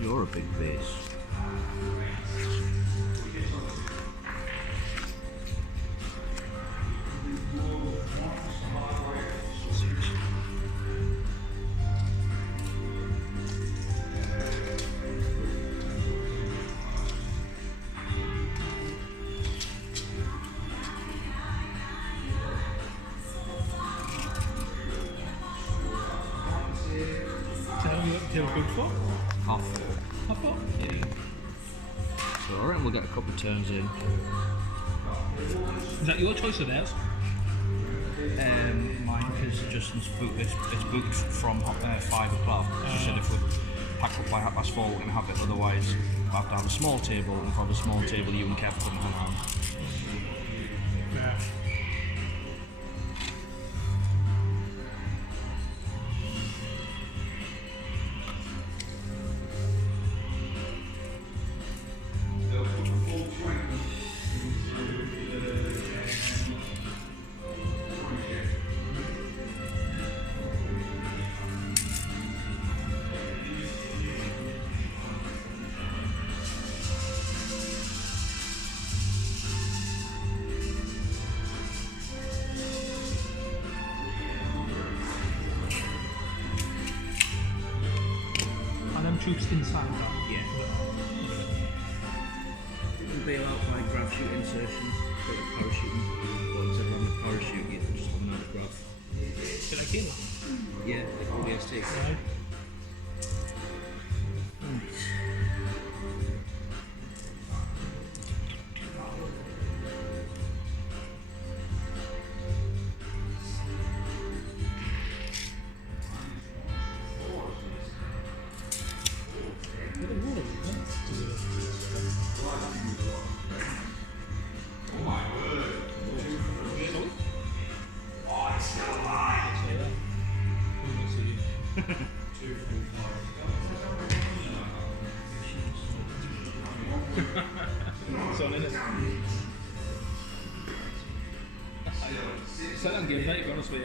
You're a big base. Good for? Half 4. Half 4? Yeah. So I reckon we'll get a couple of turns in. Is that your choice or theirs? Mine, because Justin's it's booked from 5 o'clock. She said if we pack up by 4:30 we're going to have it, otherwise we'll have to have a small table, and from a small table you and Kev couldn't hang on. Yeah. Troops inside that. Yeah. It'll bail out by grav chute insertions, bit of parachuting, but instead of having a parachute, you just have another grav. Did I kill it? Yeah, like OBST. Right. Game night, honestly. No.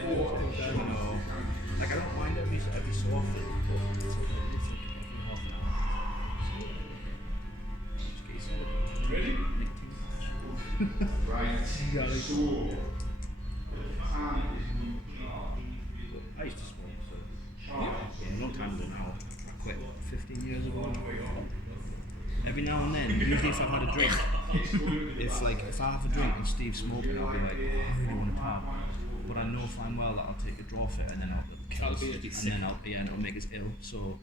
Like I don't mind every so often, but it's like every half an hour. Ready? Right. Sure. I used to smoke, so yeah, a long time ago now. I quit 15 years ago. Every now and then, usually if I've had a drink, if I have a drink and Steve's smoking, I'll be like, oh, I really want to pop. But I know fine well that I'll take a draw fit and then I'll kill us, and then it'll make us ill. So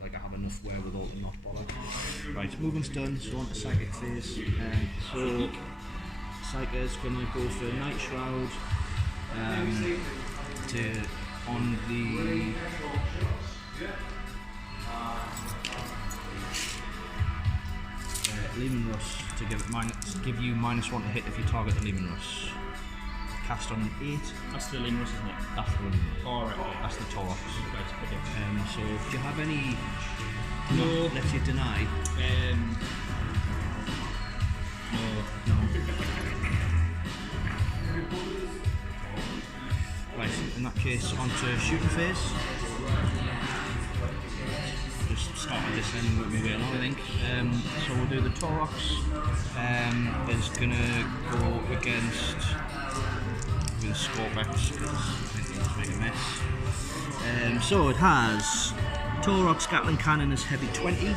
like I have enough wherewithal to not bother. Right, movement's done. So on to psychic phase. So Psychic gonna go for Night Shroud. On the Lehman Russ to give you -1 to hit if you target the Lehman Russ. Cast on an 8. That's the Lehman Russ, isn't it? That's the Lehman Russ. Oh, right. That's the Torx. Right, okay. So do you have any? No. Let you deny. No. Right. In that case, on to shooting phase. Just started this in with my way along, I think. So we'll do the Torx. Is gonna go against with a Scorpex because I think it'll make a mess. So it has Torx Gatling Cannon is heavy 20.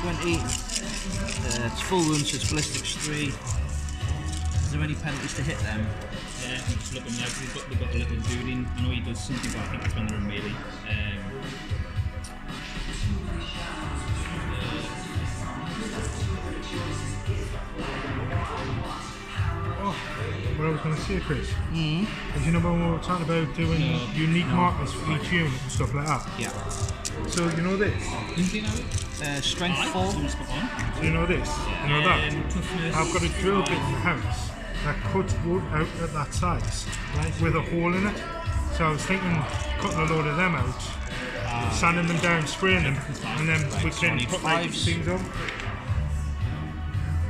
20. It's full wounds, so it's ballistics 3. Is there any penalties to hit them? Yeah, I'm just looking now. We've got a little dude in. I know he does something, but I think it's when they're in melee. What I was going to say, Chris, is you know when we were talking about doing unique markers for each unit and stuff like that? Yeah. So you know this? Strength 4. So you know this? You know that? I've got a drill bit in the house that cuts wood out at that size with a hole in it. So I was thinking cutting a load of them out, sanding them down, spraying them, and then we can put like things on.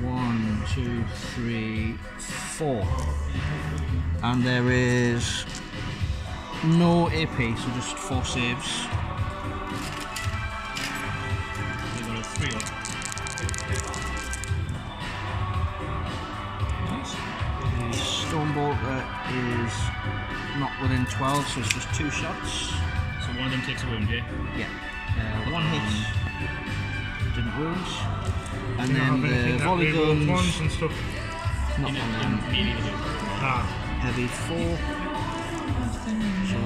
1, 2, 3, 4. And there is no AP, so just 4 saves. You've got a 3 up. The Stonebolter is not within 12, so it's just 2 shots. So one of them takes a wound, yeah? Yeah. 1 hit, didn't wound. And Do you then have anything the that volley reloads guns, ones and stuff? not on them. Nearly the Ah, Heavy 4. So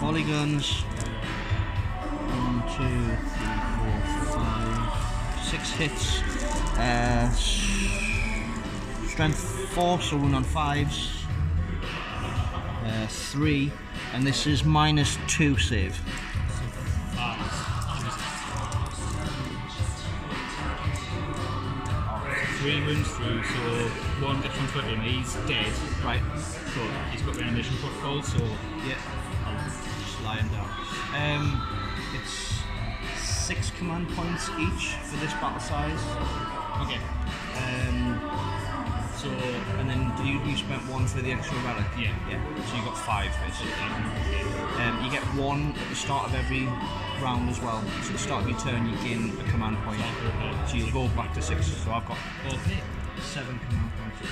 volley guns. 1, 2, 3, 4, 5, 6 hits. Strength 4, so wound on 5s. 3, and this is -2 save. 3 wounds through, so one gets transferred to him, he's dead. Right. But he's got reanimation protocol, so Yeah. I'll just lie him down. It's 6 command points each for this battle size. okay. So, and then you spent 1 for the extra relic? Yeah. Yeah. So you got 5 basically. You get 1 at the start of every round as well. So at the start of your turn you gain a command point. So you'll go back to 6. So I've got Okay. 7 command points.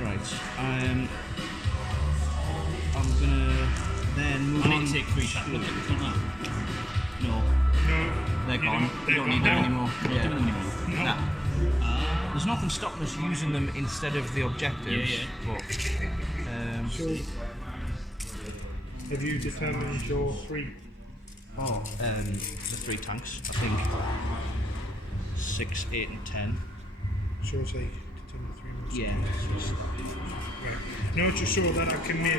Right. I'm gonna then move I on. need to take 3 shots. Look at the front line. No, no. they're You gone. don't- You don't need them anymore. Not doing them anymore. No. Nah. There's nothing stopping us using them instead of the objectives. Yeah, But, So, have you determined your 3? the 3 tanks. I think 6, 8, and 10. So it's like determine 3 months. Yeah. Right. No, just so that I can make a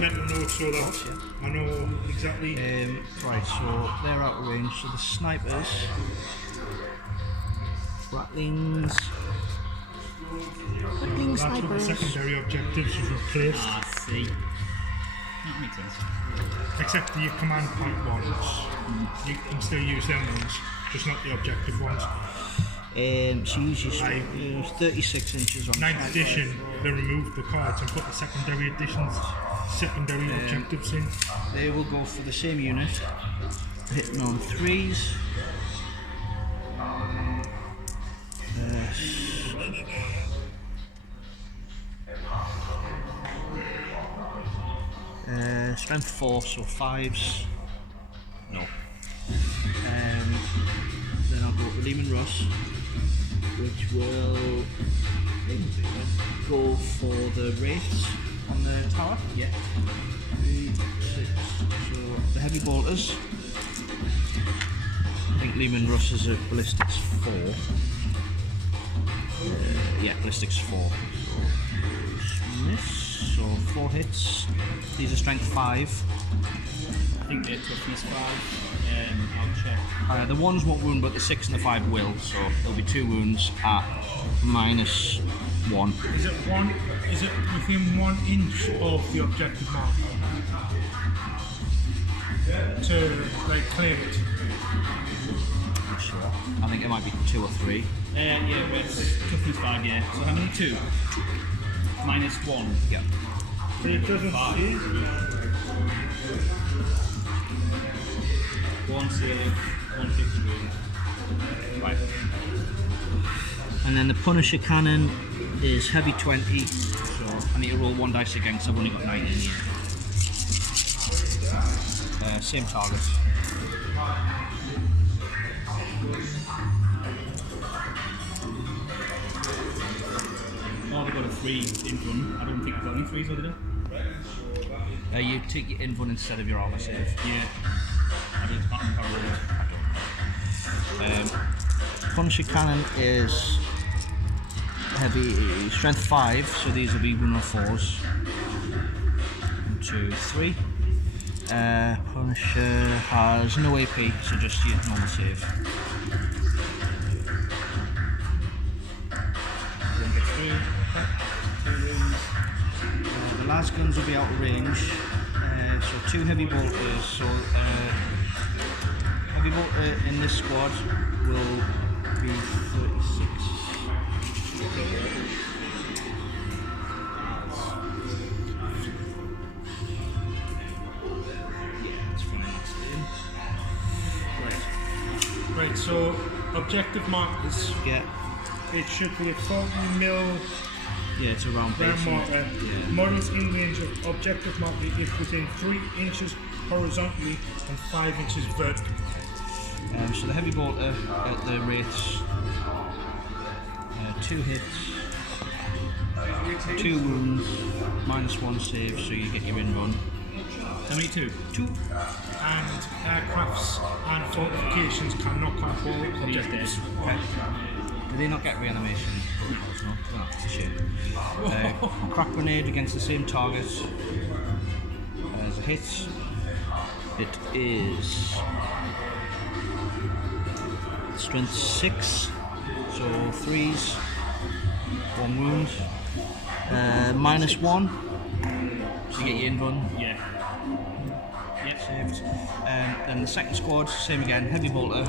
mental note so that I know exactly. Right. So they're out of range. So the snipers, Ratlings. That's what the secondary objectives you've replaced, Ah, see. That makes sense. except the command point ones. You can still use them ones, just not the objective ones. She uses 36 inches on 9th edition, they removed the cards and put the secondary objectives in. They will go for the same unit, hitting on 3s. Strength 4, so 5s. No. Then I'll go to Lehman Russ, which will go for the wraiths on the tower. Yeah. 3, 6. So the heavy bolters. I think Lehman Russ is a ballistics 4. Yeah, ballistics 4. So miss. So 4 hits. These are strength 5. I think they're toughness 5. I'll check. The 1s won't wound, but the 6 and the 5 will. So there'll be 2 wounds at -1. Is it within 1 inch of the objective mark? To like claim it. I'm sure. I think it might be 2 or 3. Yeah, but it's toughness 5, yeah. So how many? 2? -1. Yeah. But it doesn't say. 1 save, 1 fixed wound. Right. And then the Punisher cannon is heavy 20. So I need to roll 1 dice again because I've only got 9 in here. Same target. Oh, they've got a 3 in front. I don't think I've got any 3s over there. You take your invuln instead of your armor save. Yeah. I don't know how rolled. Punisher cannon is heavy strength 5, so these will be 1 or 4s. 1, 2, 3. Punisher has no AP, so just your normal save. Don't get through. 2 wounds. The las guns will be out of range, so 2 heavy bolters. So heavy bolter in this squad will be 36. It's fine, that's in. Right, so objective markers. Yeah. It should be a 40mm Yeah, it's around round base. marker. Yeah. Models in range of objective marker if within 3 inches horizontally and 5 inches vertically. So the heavy bolter at the rates, 2 hits, 2 wounds, -1 save, so you get your in run. How many? 2? 2. And aircrafts and fortifications cannot control objectives. Okay. Do they not get reanimation? No, that's a shame. Crack grenade against the same target as a hit. It is strength 6, so 3s, 1 wound, -1, so you get your in run. Yeah. Yep. Saved. Then the second squad, same again, heavy bolter,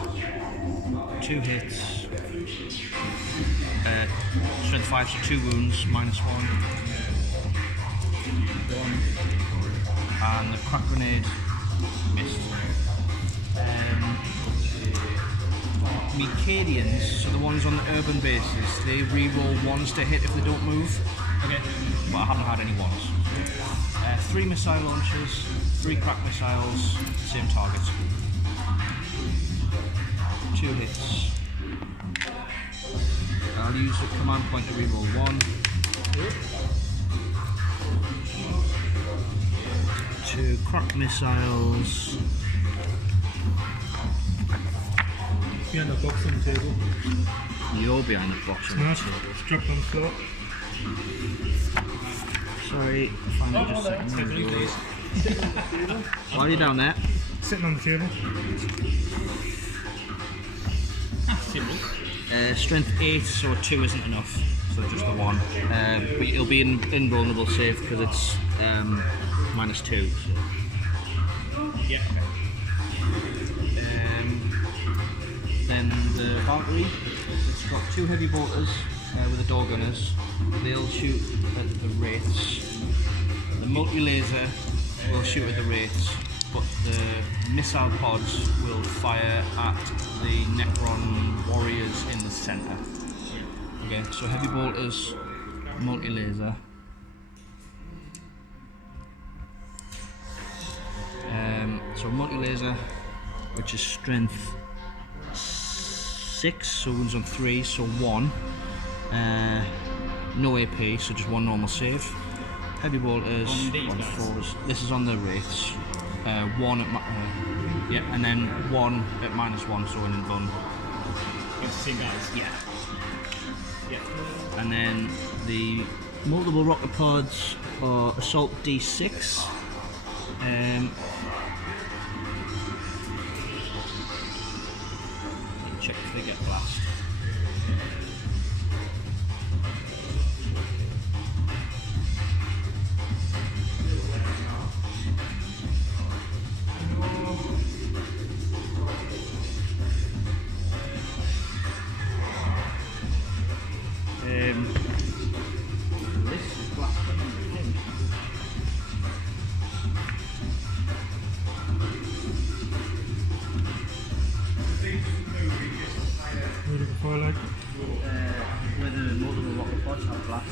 2 hits, strength 5, so 2 wounds, -1, and the crack grenade missed. Mecadians, so the ones on the urban bases, they re-roll 1s to hit if they don't move. Okay. But I haven't had any 1s. 3 missile launchers, 3 crack missiles, same target. 2 hits. I'll use the command point to re-roll 1. 2 crack missiles. Behind the box on the table. You're behind the box on the Nice. table. Dropped on the floor. Sorry, I find it just sitting there. Why are you down there? Sitting on the table. Simple. Strength 8, so a 2 isn't enough, so just a 1. But it'll be invulnerable save because it's -2. So. Yeah. Then the Valkyrie, it's got 2 heavy bolters with the door gunners. They'll shoot at the wraiths. The multi-laser will shoot at the wraiths, but the missile pods will fire at the Necron warriors in the centre. Okay, so heavy bolters, multi-laser. So multi-laser, which is strength 6, so wounds on 3, so 1. No AP, so just 1 normal save. Heavy bolters On these on guys? 4s. This is on the wraiths. 1 at yeah, and then 1 at -1, so an invuln. It's the same guys. Yeah. Yeah. And then the multiple rocket pods are assault D6. Check if they get blast. This is blast. What are you looking for, like? Where the multiple rocket pods have blast.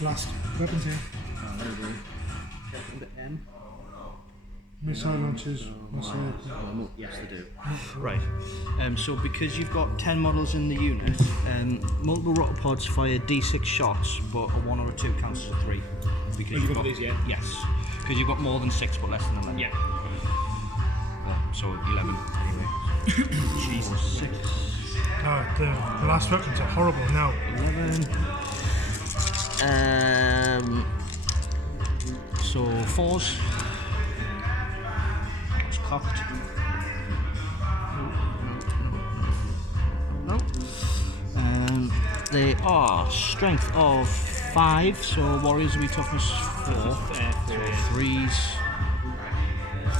Blast. Weapons here. Oh, there we go. Check under N. Missile launchers. Missile. Yes, they do. Right. So because you've got 10 models in the unit, multiple rocket pods fire D6 shots, but a 1 or a 2 counts as a 3. Because you've got these, yeah? Yes. Because you've got more than 6, but less than 11. Yeah. So 11 anyway. Jesus. 6. Oh, the last weapons are horrible now. 11. So 4s. cocked. No. They are strength of 5, so warriors will be toughness 4.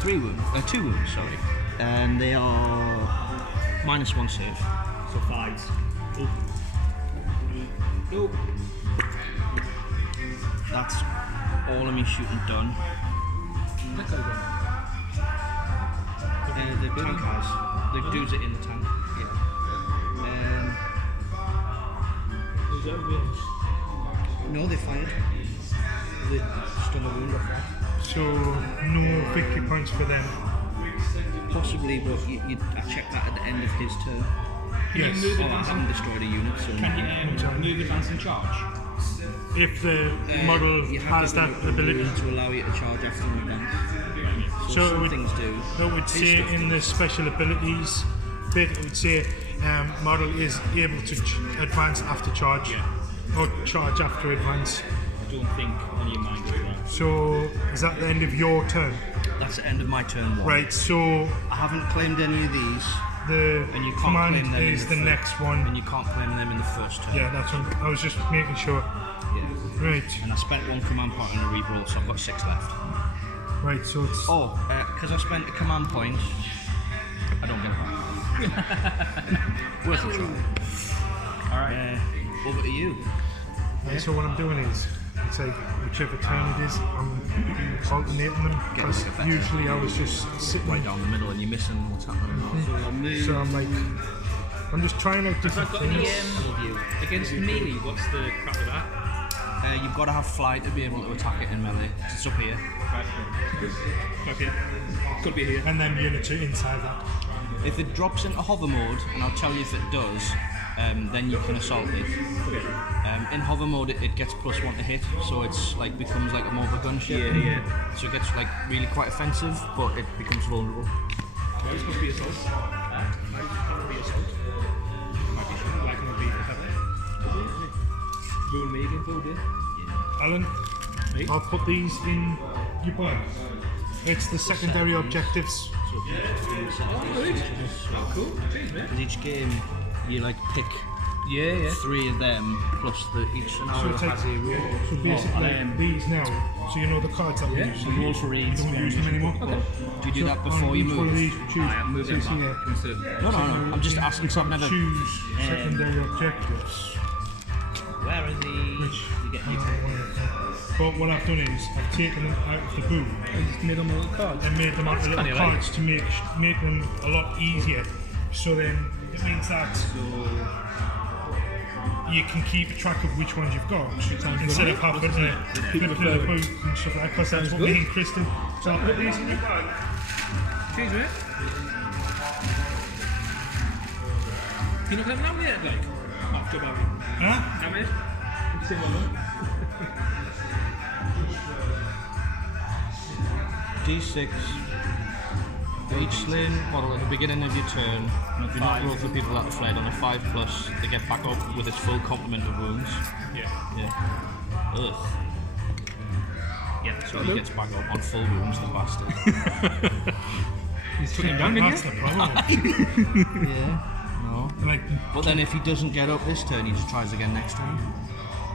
3 wounds, 2 wounds, sorry. And they are -1 save. So 5s. Oh. Nope. That's all of me shooting done. The tank has. They do it in the tank. Yeah. No, they fired. They stung a wound off that. So no victory points for them. Possibly, but I checked that at the end of his turn. Yes. Oh, I haven't destroyed a unit, so Can you move, advance, and charge? If the model you have has to that have a ability. rule to allow you to charge after an event. So, So it some would- things do. I would His say stuff in the special abilities bit, it would say model is able to advance after charge. Yeah. Or charge after advance. I don't think any of mine do that. So is that the end of your turn? That's the end of my turn 1. Right, so I haven't claimed any of these, the and you can't claim command them in is the fir- next one. and you can't claim them in the first turn. Yeah, that's one. I was just making sure. Yeah. Right, And I spent 1 command point on a reroll, so I've got 6 left. right, so it's Oh, because I spent a command point, I don't get it back. Worth a try. Alright. Over to you. right, so what I'm doing is it's like whichever turn it is, I'm alternating them because Get better. usually I was just sitting Right down the middle, and you're missing what's happening. So I'll move. So I'm like, I'm just trying out different I've got any, things. against melee, what's the crap with that? You've got to have fly to be able to attack it in melee. It's up here. Right. Okay. Could be here. And then units are inside that. If it drops into hover mode, and I'll tell you if it does, then you can assault it. In hover mode, it gets +1 to hit, so it's like becomes like a more of a gunship. Yeah. So it gets like really quite offensive, but it becomes vulnerable. This must be assault. Might be assault. Might be something like it be Rule me again, full day. Alan, Me? I'll put these in your bag. It's the secondary objectives. So Cool. Cheers, mate. because each game you like pick Yeah. 3 of them plus each So scenario it's like, has a rule. so basically these now, so you know the cards that we Yeah, use. so roll for each. You don't use them anymore. Do you do So that on before you each one of move? these, choose. I move them so back. yeah. Instead of No. I'm just asking because I've never. Choose secondary objectives. Where are the? Which You get your but what I've done is I've taken them out of the book just made them little cards. and made them out of little funny, right? cards to make them a lot easier. So then it means that you can keep a track of which ones you've got instead of having to flip through the book and stuff like that. Because that's what me and Kristen. So I'll put these in your bag. Cheers, mate. Can you not have an hour yet, like? After about it. Huh? Now, mate? Say what, man? D6. For each slain model at the beginning of your turn, do not roll for people that have fled. On a 5+, they get back up with its full complement of wounds. Yeah. Yeah. Ugh. Yeah, So he gets back up on full wounds, the bastard. He's took him down, didn't That's you? the problem. Yeah. No. Like, But then if he doesn't get up this turn, he just tries again next turn.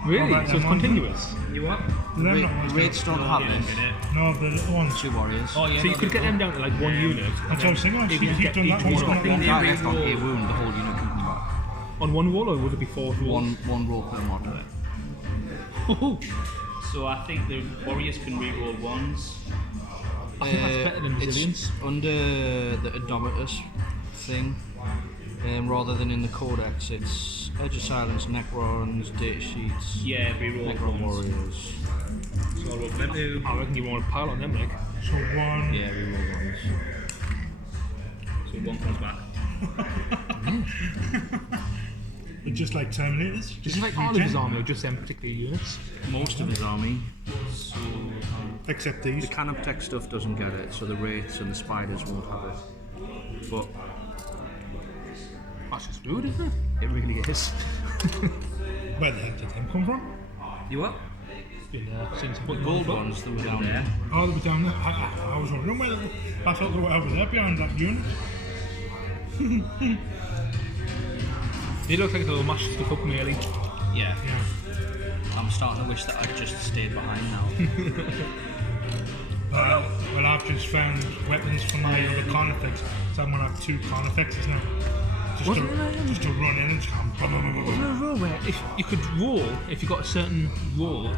Really? Alright, So it's I'm on. continuous? You what? they're not ones Rates don't have this. no, the little ones. 2 warriors. Oh, yeah. So you could get them down to like 1 unit. That's what I was thinking. If Actually, you you've get done that each one. one Not of one. them. That left on a wound, the whole unit can come back. On 1 roll, or would it be 4 rolls? One roll per model. So I think the warriors can reroll 1s. I think that's better than resilience. It's under the odometer's thing, rather than in the codex. It's Edge of Silence, Necrons, data sheets, Yeah, reroll Necron 1s. warriors. So I'll roll them 2. I reckon you want to pile on them, like. So one. Yeah, reroll ones. So 1 comes back. It's just like Terminators. Just like all of his army, or just them particular units. Most of his army. Except these. The Canoptech stuff doesn't get it, so the Wraiths and the Spiders won't have it. But That's just rude, isn't it? it really is. Where the heck did them come from? You what? in there since I put The them on gold the ones that were down there. Oh, they were down there. I was wondering whether I thought they were over there behind that unit. They look like they'll mash stuff up nearly. Yeah. I'm starting to wish that I'd just stayed behind now. Well, I've just found weapons for my other Carnifex, so I'm gonna have 2 Carnifexes now. Just to run in and just Wasn't there a roll where if you could roll, if you got a certain roll,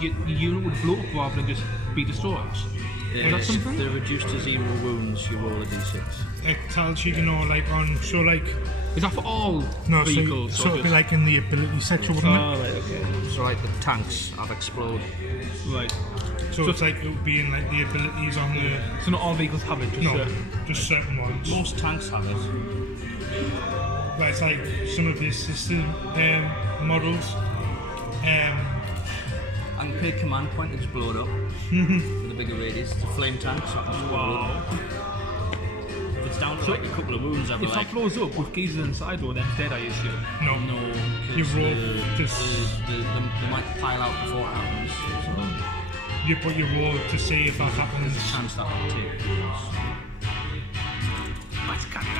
your unit would blow up rather than just be destroyed? Was that something? They're reduced to 0 wounds, you roll a d6. it tells you, like on, so like, Is that for all no, vehicles? so it'd be like in the ability section, wouldn't it? Oh, right, okay. So like the tanks have exploded. Right. So it's like it would be in like the abilities on the, So not all vehicles have it, just no, just certain ones. Most tanks have it. But it's like some of his system models. I can pay command point to just blow it up with a bigger radius. It's a flame tank, so I can just blow it up. If it's down to like a couple of wounds, I'll be if like, that blows up with geezers inside though, then it's dead, I assume. No, no, you 'cause roll the- this. they might pile out before it happens. So You roll to see if that happens. there's a chance that will take. That's kind of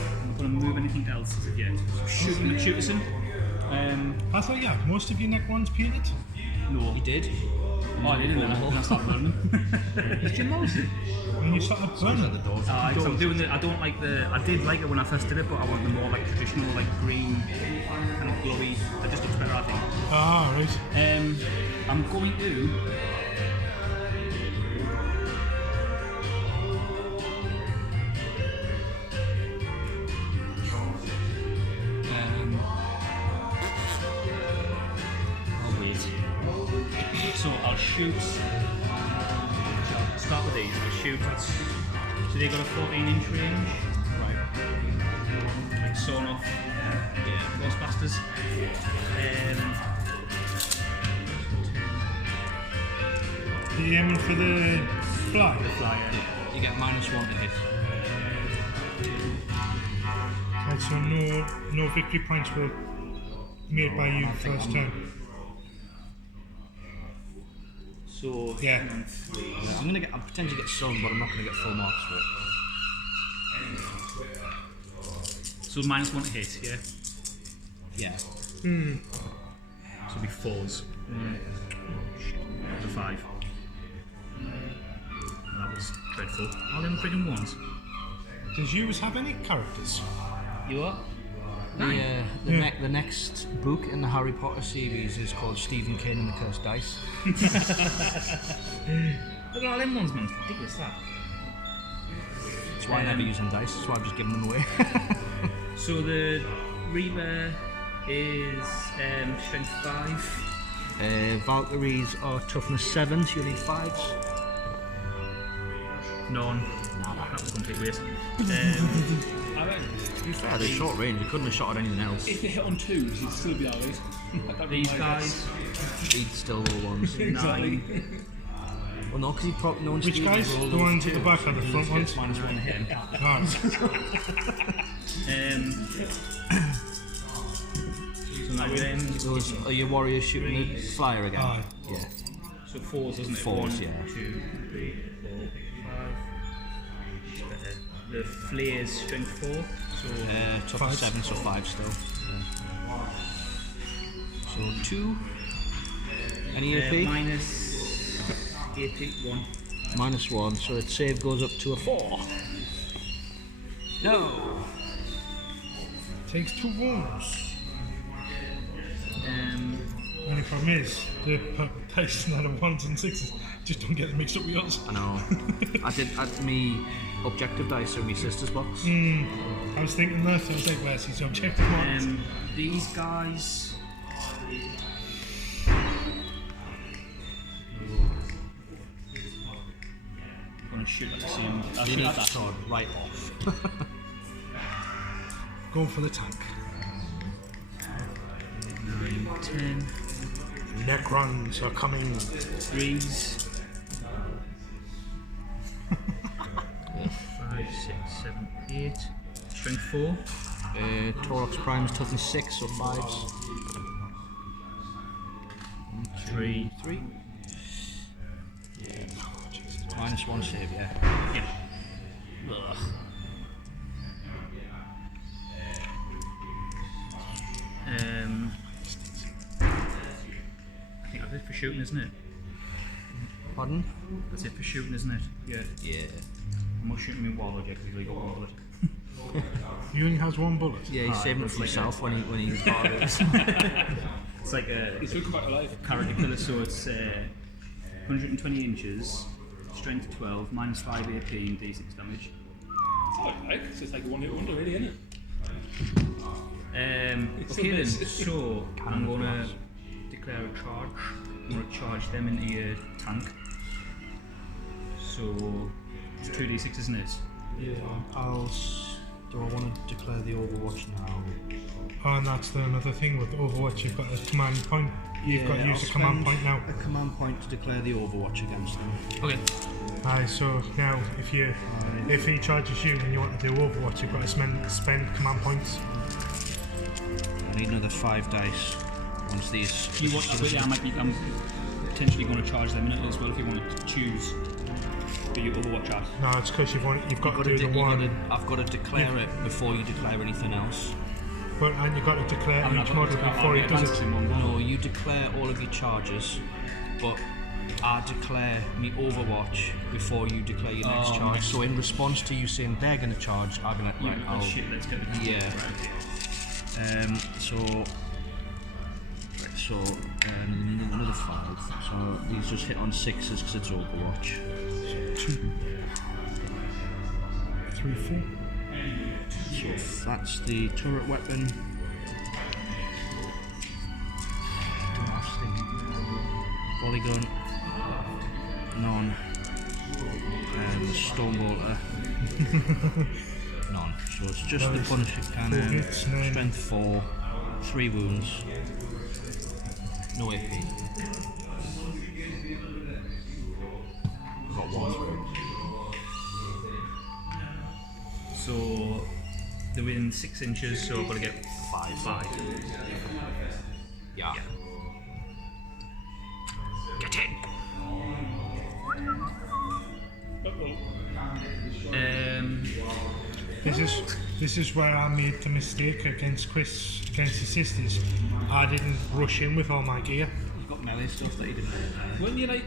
I'm not going to move anything else as of yet. Shoot us in. I thought, yeah, most of your Necrons painted. No. He did. Oh, I didn't then. I started burning. It's your mouse. When you start burning. I'm doing the. I don't like the. I did like it when I first did it, but I want the more like traditional, like green, kind of glowy. That just looks better, I think. Ah, right. I'm going to. I'll wait. So I'll shoot. I'll start with these. I'll shoot. So they've got a 14-inch range. Right. Like sawn off. Yeah, Ghostbusters. Are you aiming for the fly? Flyer. You get -1 to hit. Right, so no victory points were made by you first time. So Yeah. and 3. Yeah, I'm pretending to get some, but I'm not gonna get full marks for it. So -1 to hit, yeah? Yeah. So it'll be 4s. To 5. That was dreadful. All them friggin' 1s. Does yours have any characters? You what? The next book in the Harry Potter series is called Stephen King and the Cursed Dice. Look at all them 1s, man. It's ridiculous, that. That's why I never use them dice. That's why I've just given them away. So the Reaver is strength 5. Valkyries are toughness 7, so you need 5s. None. Nada. That was a complete waste. I reckon To be fair, they're short range. You couldn't have shot at anything else. if they hit on 2s, you'd still be alright. These guys, They'd still roll ones. 9. Well, no, because he probably no one's Which guys? The ones at the back or the front ones? -1 to hit. Ah, So now them. Those are your warriors shooting the flyer again? Aye. Yeah. So 4s, isn't it? 4s, 1, yeah. 2, 3, 4, 5. The flares strength 4. So Toughness 7, 5s. so 5 still. Yeah. So 2. Any AP? minus AP 1. -1, so its save goes up to a 4. No! takes 2 wounds. Um, Only problem is, the dice not of 1s and 6s. Just don't get them mixed up with yours. I know. I had me objective dice in my sister's box. I was thinking that, so I was like, where's his objective marks? these guys. I'm gonna shoot at the same. I'll You shoot need at to that. start right off. Go for the tank. 9, 10, Necrons are coming. 3s. 5, 6, 7, 8. Strength 4. Taurox Prime's toughness 6, so 5s. 3. 3. -1 save, yeah. Yeah. Ugh. I think that's it for shooting, isn't it? Pardon? That's it for shooting, isn't it? Yeah. Yeah. I'm not shooting me wall object because he got 1 bullet. He only has 1 bullet. Yeah, he's saving it for himself when he's part of it. It's like a He's looking back alive. character killer, so it's 120 inches, strength 12, -5 AP and D6 damage. It's alright, like, it's just like a one-hit wonder, really, isn't it? Okay then, so I'm gonna declare a charge. I'm gonna charge them into your tank. So it's 2d6, isn't it? Yeah, do I want to declare the Overwatch now? Oh, and that's another thing with Overwatch, you've got a command point. You've got to use a command point now. A command point to declare the Overwatch against them. Okay. Aye, so now if he charges you and you want to do Overwatch, you've got to spend command points. I need another 5 dice. Once these. You want that? Yeah, I'm potentially going to charge them in it as well if you want to choose who you Overwatch at. No, it's because you've got to do the one. I've got to declare it before you declare anything else. But and you've got to declare I'm each model before he does it. No, you declare all of your charges, but I declare me Overwatch before you declare your next charge. So in response to you saying they're going to charge, I'll be like, right, I'll. Shit, let's get it. Yeah. Another 5. So these just hit on 6s because it's Overwatch. So 2, 3, 4. So that's the turret weapon. Volley gun. None. And the stone bolter. None. So it's just the Punisher cannon. Strength 4. 3 wounds. No AP. Got 1. So they're within 6 inches, so I've got to get 5. Yeah. Get in. This is where I made the mistake against Chris, against his sisters. I didn't rush in with all my gear. You've got melee stuff that you didn't. Weren't you like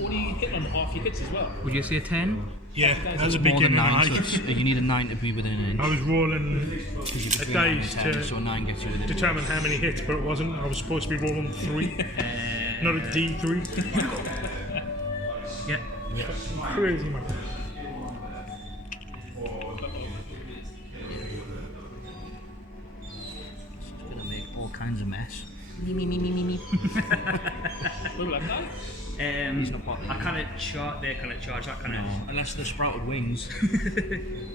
only hitting on half your hits as well? Would you say a 10? Yeah, at the More than beginning 9, I, so you need a 9 to be within an inch. I was rolling Because you're a between 9 dice and 10, to so 9 gets you within determine how many hits, but it wasn't. I was supposed to be rolling 3, not a D3. Yeah. Crazy man. It's gonna make all kinds of mess. What like that? He's not bottling. I kind of charge. They kind of charge. That kind of. Unless they're sprouted wings.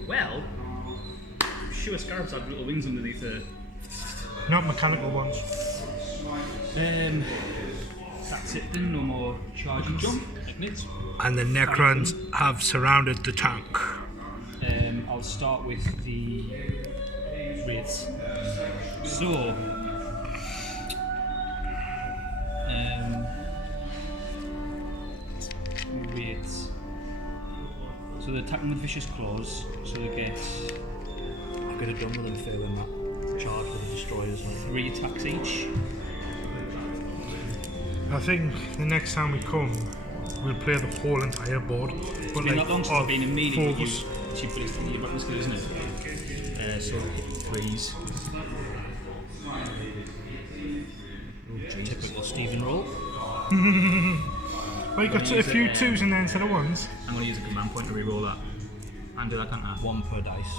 Well, I'm sure scarabs have little wings underneath there. Not mechanical ones. That's it then. No more charging. Jump, ignite. And the Necrons have surrounded the tank. I'll start with the wraiths. So. Wraiths. So they're attacking with vicious claws. So they get I'll get it done with them failing that charge with the destroyers. 3 attacks each. I think the next time we come, we'll play the whole entire board. But Not long since I've been in melee, but focus. you put it in your weapon skill, isn't it? So 3s. Typical Stephen roll. Well, you got a few 2s in there instead of 1s. I'm going to use a command point to reroll that. And do that, can't I? 1 per dice.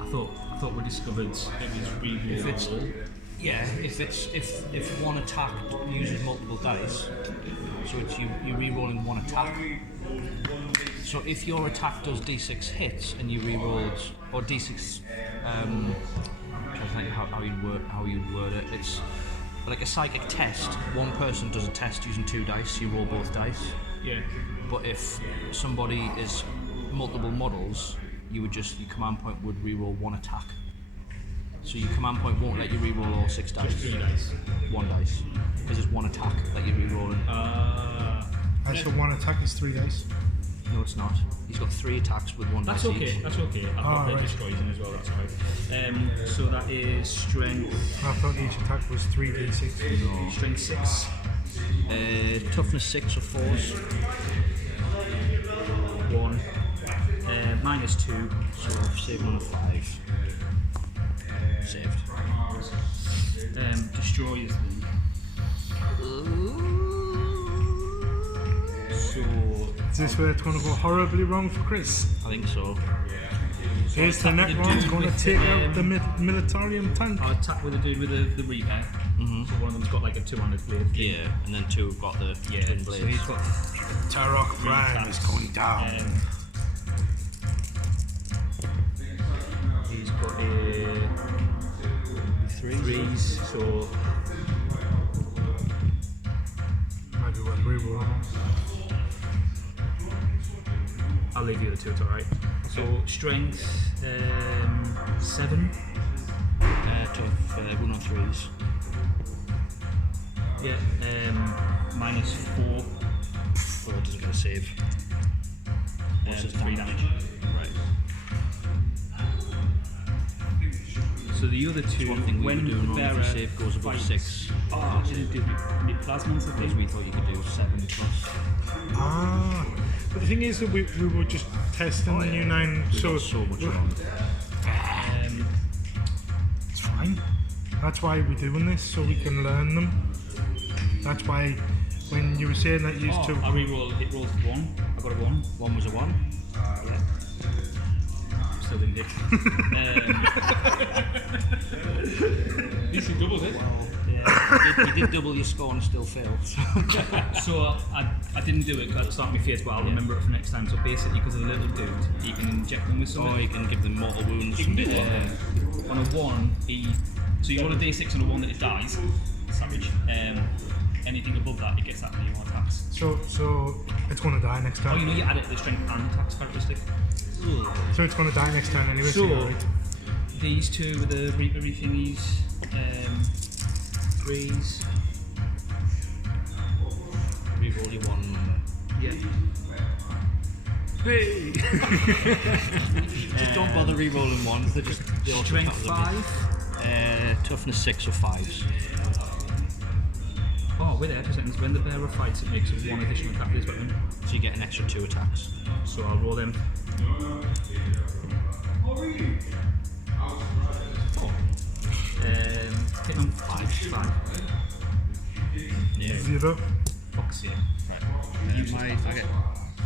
I thought we discovered it was If it's reroll. yeah, if one attack uses multiple dice, so it's you re-rolling 1 attack. So if your attack does d6 hits and you re-rolled or d6, I'm trying to think how you'd word it. It's like a psychic test. One person does a test using 2 dice. You roll both dice. Yeah. But if somebody is multiple models, you would just your command point would re-roll 1 attack. So your command point won't let you reroll all 6 dice. Just 3 dice. 1 dice. Because it's 1 attack that you're rerolling. So 1 attack is 3 dice. No, it's not. He's got 3 attacks with 1 That's dice okay. each. That's okay. I've got the right. destroys in as well. That's right. So that is strength. I thought each attack was 3d6. Strength 6. Toughness 6 or 4s. 1. Minus 2. So saving on a 5. Saved. Destroys them. So Is this where it's going to go horribly wrong for Chris? I think so. Here's the attack with the Necrons dude going to with, take out the Militarium tank. I'll attack with the dude with the Reaper. So one of them's got like a 200 blade. Yeah, and then 2 have got the twin blades. So he's got Tarok Prime is going down. He's got a 3s, so Might be worth reroll. I'll leave the other 2, it's alright. So strength 7. Tough 1 on 3s. Yeah, minus 4. 4 doesn't get a save. What's his 3 damage. Right. So the other 2, One thing we when were doing the wrong, bearer if your save goes above fights- 6. Oh, I didn't do the plasmas, I Because think. we thought you could do 7 plus. But the thing is that we were just testing the new 9, We so got so much wrong. it's fine. That's why we're doing this, so we can learn them. That's why when you were saying that you used to... I reroll, it rolls 1. I got a 1. 1 was a 1. Still didn't hit. At least you doubled it. Yeah, you did double your score and still failed. So I didn't do it because I started my face, but I'll remember it for next time. So basically, because of the little dude, you can inject them with something. Or you can give them mortal wounds. You can do on a 1, so you roll a d6 on a 1 that it dies, savage. Anything above that, it gets that many more attacks. So it's going to die next Oh, time. you know you add it to the strength and attacks characteristic. So it's going to die next time anyway. So, you're right. these 2 with the reapery thingies, 3s. Reroll your 1 number. Yeah. Hey! Just don't bother re-rolling 1s. They're just they also Strength count as a 5. bit. Toughness 6 or 5s. Oh, wait there, 2 seconds. When the bearer fights, it makes 1 additional attack with his weapon. So you get an extra 2 attacks. So I'll roll them. Hit on 5. Yeah. 0. Fuck's sake. Right. I get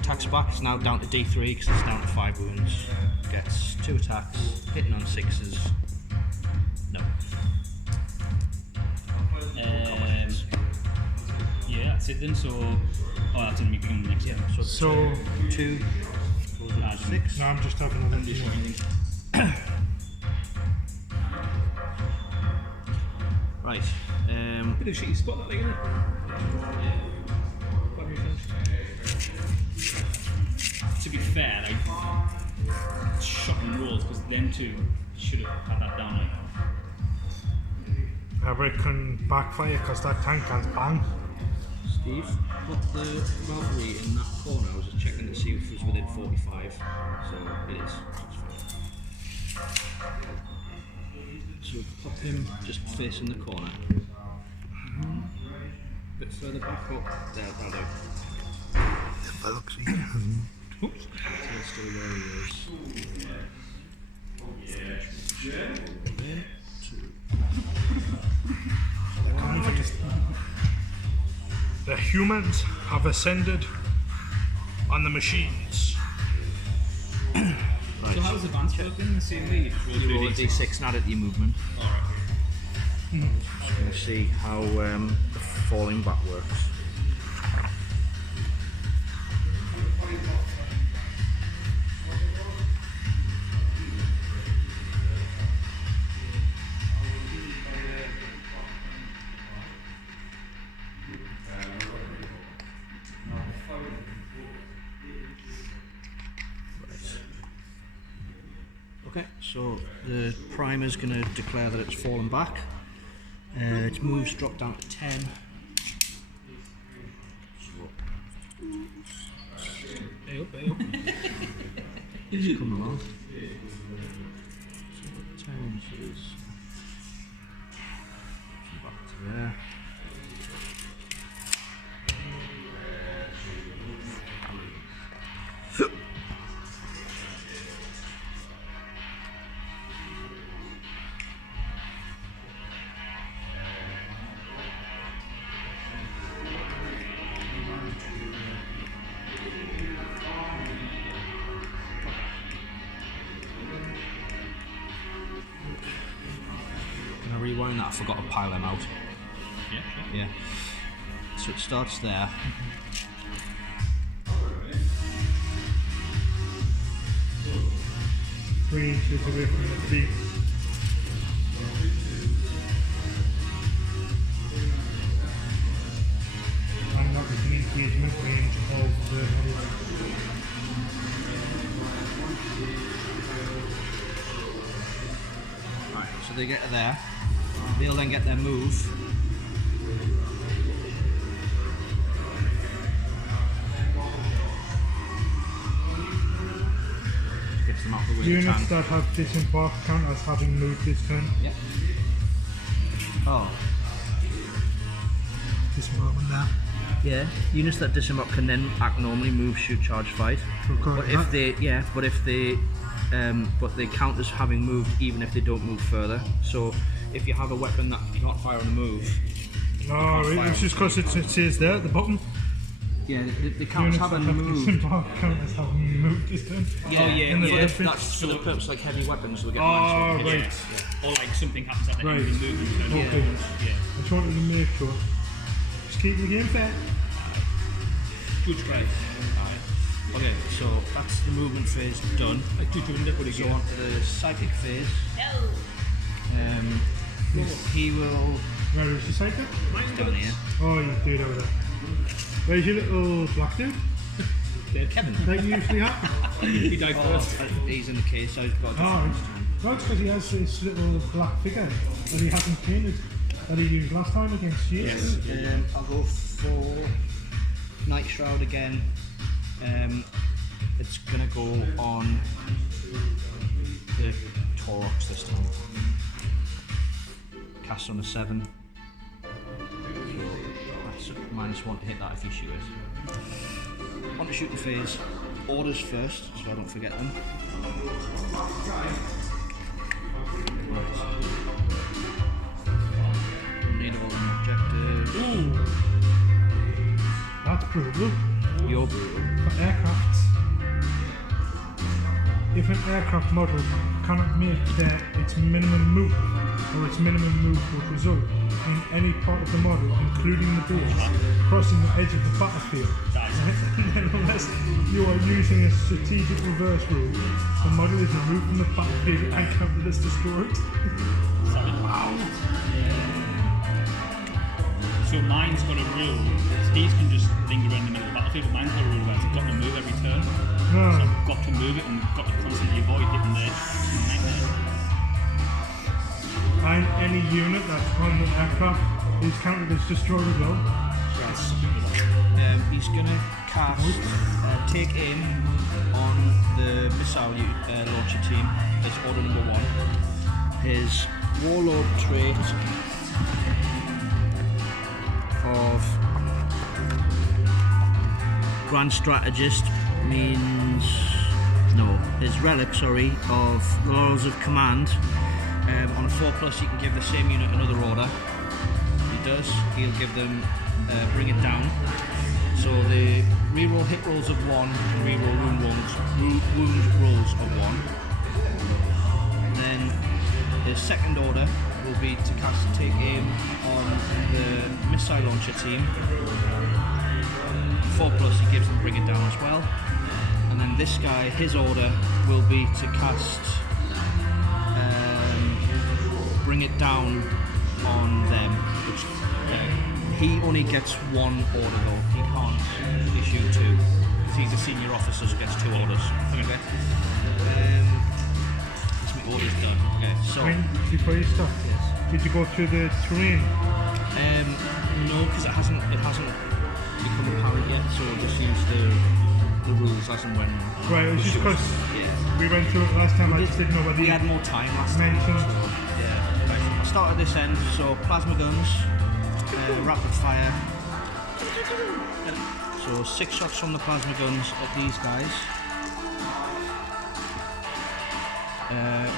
attacks back. It's now down to D3 because it's down to 5 wounds. Gets 2 attacks. Hitting on 6s. No. Yeah, that's it then. So, that's in the beginning next time. So 2 goes up to 6. no, I'm just having a look. Right. Bit of shitty spot that thing, isn't it? To be fair, like, shocking rolls because them 2 should have had that down. Like. However, it can backfire because that tank can bang. Steve, put the Valkyrie in that corner. I was just checking to see if it was within 45. So it is. So pop him just facing the corner. Bit further back up. There, that'll do. Oops. Let's stay where he is. The humans have ascended on the machines. So how's advanced working? The same lead? You roll a d6 and add it to your movement. Just going to see how the falling back works. Okay, so the primer's going to declare that it's fallen back. Its moves drop down to 10. Hey up. It's coming along. So 10 inches. Back to there. Can I rewind that? I forgot to pile them out. Yeah, sure. Yeah. So it starts there. 3 inches away from the feet. And that is an engagement range of the Right, so they get to there. They'll then get their move. Gets them out of the way. units that have disembark count as having moved this turn. Yeah. Oh. Disembarkment there. Yeah. Units that disembark can then act normally, move, shoot, charge, fight. But if they but they count as having moved even if they don't move further. So if you have a weapon that you can't fire on the move. Oh, right. It's just because it says there at the bottom. Yeah, they count as Units that having have moved. disembark count as having moved this turn. Yeah, in the difference. That's for the purpose like heavy weapons. So we get Oh, minus one. right. Or like something happens at the Right. end of the movement turn. Okay. Yeah. I just wanted to make sure. Just keep the game fair. Good try. Okay, so that's the movement phase done. So on to the psychic phase. He will Where is the psychic? down here. Oh, you dude over there. Where's your little black dude Kevin. that you usually have? He died first. He's in the case, so he's got. Oh, no, it's because he has this little black figure that he hasn't painted that he used last time against you. Yes. I'll go for Night Shroud again. It's gonna go on the Taurox this time. Cast on a 7. That's a -1 to hit that if you shoot it. On to shooting phase. Orders first, so I don't forget them. Need of all the objectives. Ooh. That's brutal. Yo. For aircraft, if an aircraft model cannot make its minimum move or its minimum move would result in any part of the model, including the base, crossing the edge of the battlefield, and then unless you are using a strategic reverse rule, the model is removed from the battlefield and counted as destroyed. Wow. So mine's got a rule. These can just linger around the middle of the battlefield, but mine's got a rule where it's got to move every turn. So I've got to move it and got to constantly avoid hitting the nightmare. And any unit that's on the aircraft is counted as destroyed as well. He's gonna cast take aim on the missile launcher team as order number 1. His warlord trait of Grand Strategist means his relic of Laurels of Command. On a 4+ you can give the same unit another order. He does, he'll give them bring it down. So the reroll hit rolls of 1 and reroll wound rolls of 1. And then his second order will be to cast take aim on the missile launcher team. 4+ he gives them bring it down as well. And then this guy, his order will be to cast bring it down on them, which he only gets 1 order though. He can't issue 2 because he's a senior officer, so gets 2 orders. Okay. His before you start? Yes. Did you go through the terrain? No, because it hasn't become apparent yet. So we'll just use the rules as and when. Right, it was just because Yeah. we went through it last time. I just didn't know whether We you had more time last time. mentioned. So, yeah. Right. I'll start at this end. So plasma guns, rapid fire. So 6 shots from the plasma guns at these guys.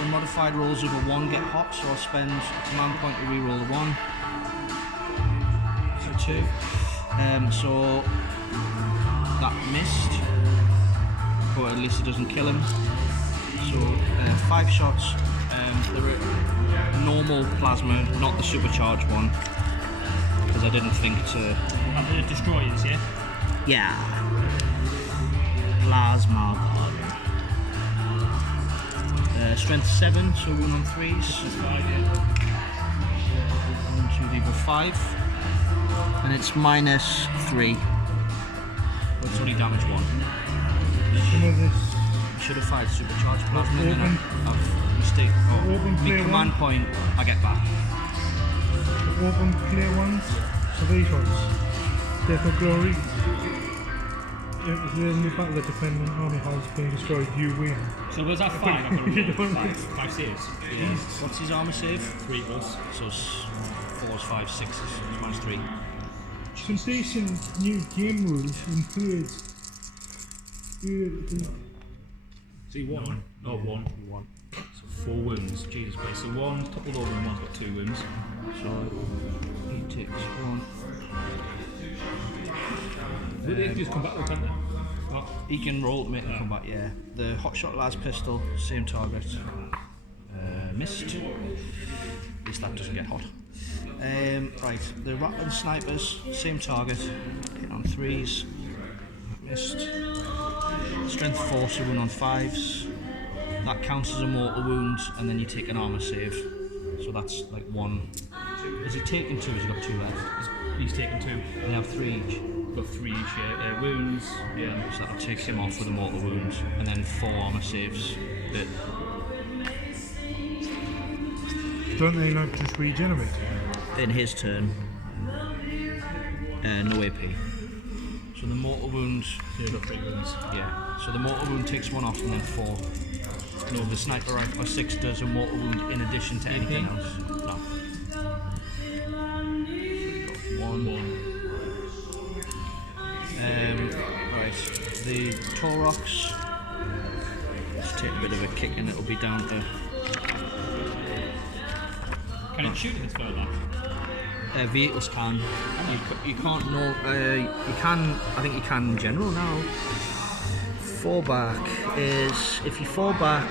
Unmodified rolls of a 1 get hot, so I'll spend a command point to reroll a 1. So 2. So that missed, but at least it doesn't kill him. So 5 shots. The normal plasma, not the supercharged one, because I didn't think to. The destroyers, yeah? Yeah. Plasma gun. Strength 7, so 1 on 3s. That's 5, yeah. 1, 2, 3, 4, 5. And it's minus 3. But it's only damage 1. Some of this. I should have fired supercharged plasma and then Open. I've mistaken. Oh, Open my clear command one. point, I get back. The open clear ones. So these ones. Death of Glory. If the enemy battle the defending army has been destroyed, you win. So was that 5? I've got to roll 5. 5 saves. What's his armor save? 3 plus. So 4s, 5s, 6s, minus 3. Some decent new game rules include. See, 1. Oh, 1. 1. So 4 wounds. Jesus Christ. So 1, couple over, and 1's got 2 wounds. So he takes 1. Will they just come back, can't they? Oh. He can roll, make a combat, yeah. The hotshot las pistol, same target. Missed. At least that doesn't get hot. Right, the Ratling snipers, same target. Hit on 3s. Missed. Strength 4, so 1 on 5s. That counts as a mortal wound, and then you take an armor save. So that's like 1. Is he taking 2? Has he got 2 left? He's taken 2. They have 3 each. Got 3 each, yeah. Wounds, yeah. So that'll take him off with a mortal wound, and then 4 armor saves. But Don't they not just regenerate? in his turn, no AP. So the mortal wound, You've got 3 wounds. yeah. So the mortal wound takes 1 off and then 4. No, the sniper rifle 6 does a mortal wound in addition to anything AP? else. No. 1. Right, the Taurox. Let's take a bit of a kick and it'll be down to. Can it shoot if it's further? Vehicles can. You can't know. You can. I think you can in general now. Fall back is if you fall back,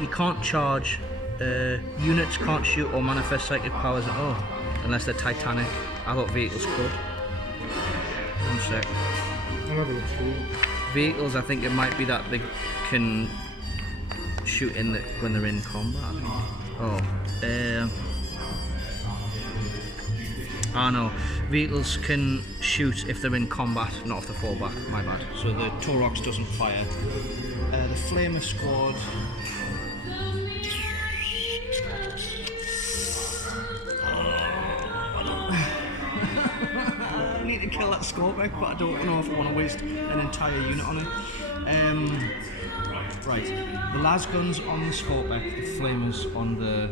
you can't charge. Units can't shoot or manifest psychic powers at all unless they're Titanic. I thought vehicles could. 1 sec. I'll have a look through. Vehicles, I think it might be that they can shoot in when they're in combat. I think. Oh. No. Vehicles can shoot if they're in combat, not if they fall back. My bad. So the Taurox doesn't fire. The Flamer squad. I need to kill that Scorpic, but I don't know if I want to waste an entire unit on it. Right, the las guns on the Scorpic, the Flamers on the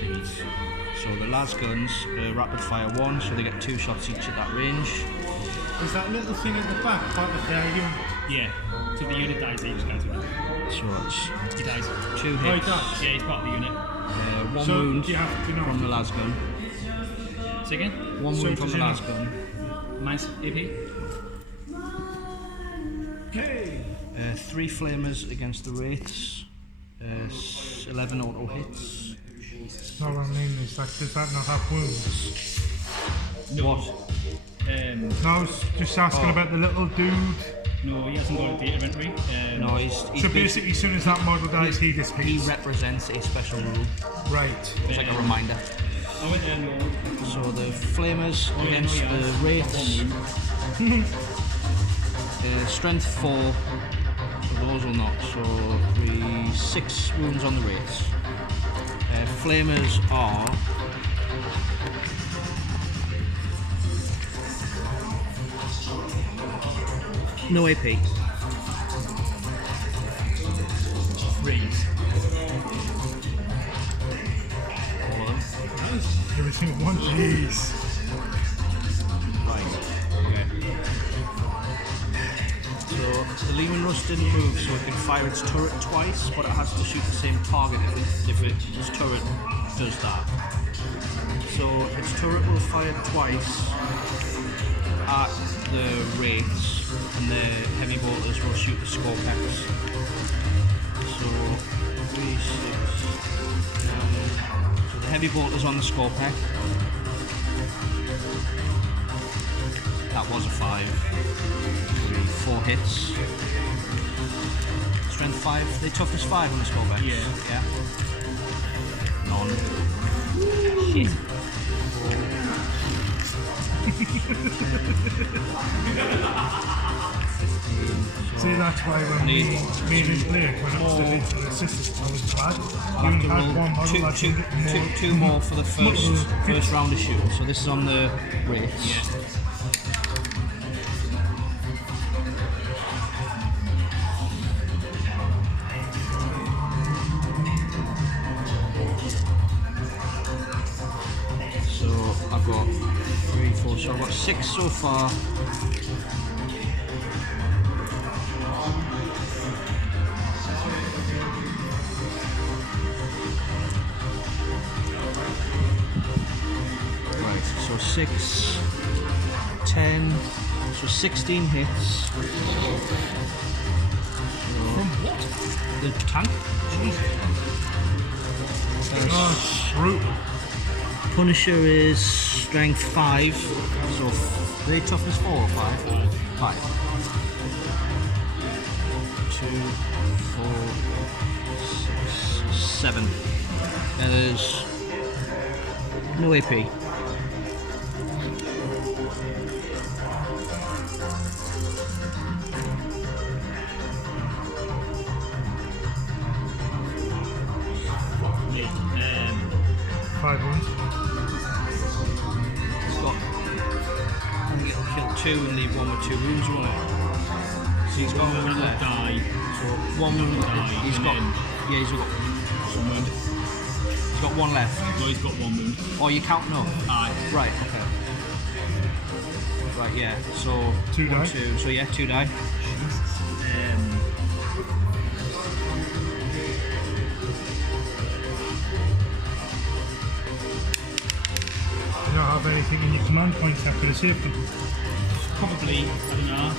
thingies. So the las guns, rapid fire 1, so they get 2 shots each at that range. Is that little thing at the back part of their unit? Yeah. So the unit dies, he just cancels it. So it's He dies. 2 Oh, he hits, does? Yeah, he's part of the unit. 1 So wound you have to know. from the las gun. Say again? 1 So wound from does the he las not- gun. Minus AP? Okay. 3 flamers against the wraiths. 11 auto hits. No, what I mean is that does that not have wounds? What? No, I was just asking Oh. about the little dude. No, he hasn't got a data entry. No, he's So basically, as soon as that model dies, he he disappears. represents a special rule. Right. It's like a reminder. I went there, no. So the flamers Oh, yeah, against no, he the has. wraiths. Got 1 wound. Strength 4. So those will not. So 6 wounds on the wraiths. flamers are no AP. Freeze. All of them. Every single one. Jeez. Right. Okay. So the Lehman Russ didn't move, so it can fire its turret twice, but it has to shoot the same target if its turret does that. So its turret will fire twice at the wraiths, and the heavy bolters will shoot the Scorpex. So 3, 6, 9. So the heavy bolters on the Scorpex. That was a 5. 3, 4 hits. Strength 5. They toughness 5 on the Scorpex. Yeah. None. Shit. See, that's why when me and his Blake went upstairs into the sisters, I was bad. You had one model that you get more. Two more for the first round of shooting. So this is on the wraiths. So I've got 3, 4, so I've got 6 so far. Right, so 6, 10, so 16 hits. From what? The tank? Oh, brutal. Punisher is strength 5, so they toughness 4 or 5? 5. 2, 4, 6, 7. And there's no AP. Me. 5 wounds. It's got kill 2 and leave 1 with 2 wounds on it. So he's got 1 left. Die. So 1 wound. He's got. Yeah, he's got. Some wound. He's got 1 left. No, he's got 1 wound. Oh, you count no. Aye. Right. Okay. Right. Yeah. So 2 die. 2. So yeah, 2 die. You don't have anything in your command points that could have saved them. Probably, I don't know.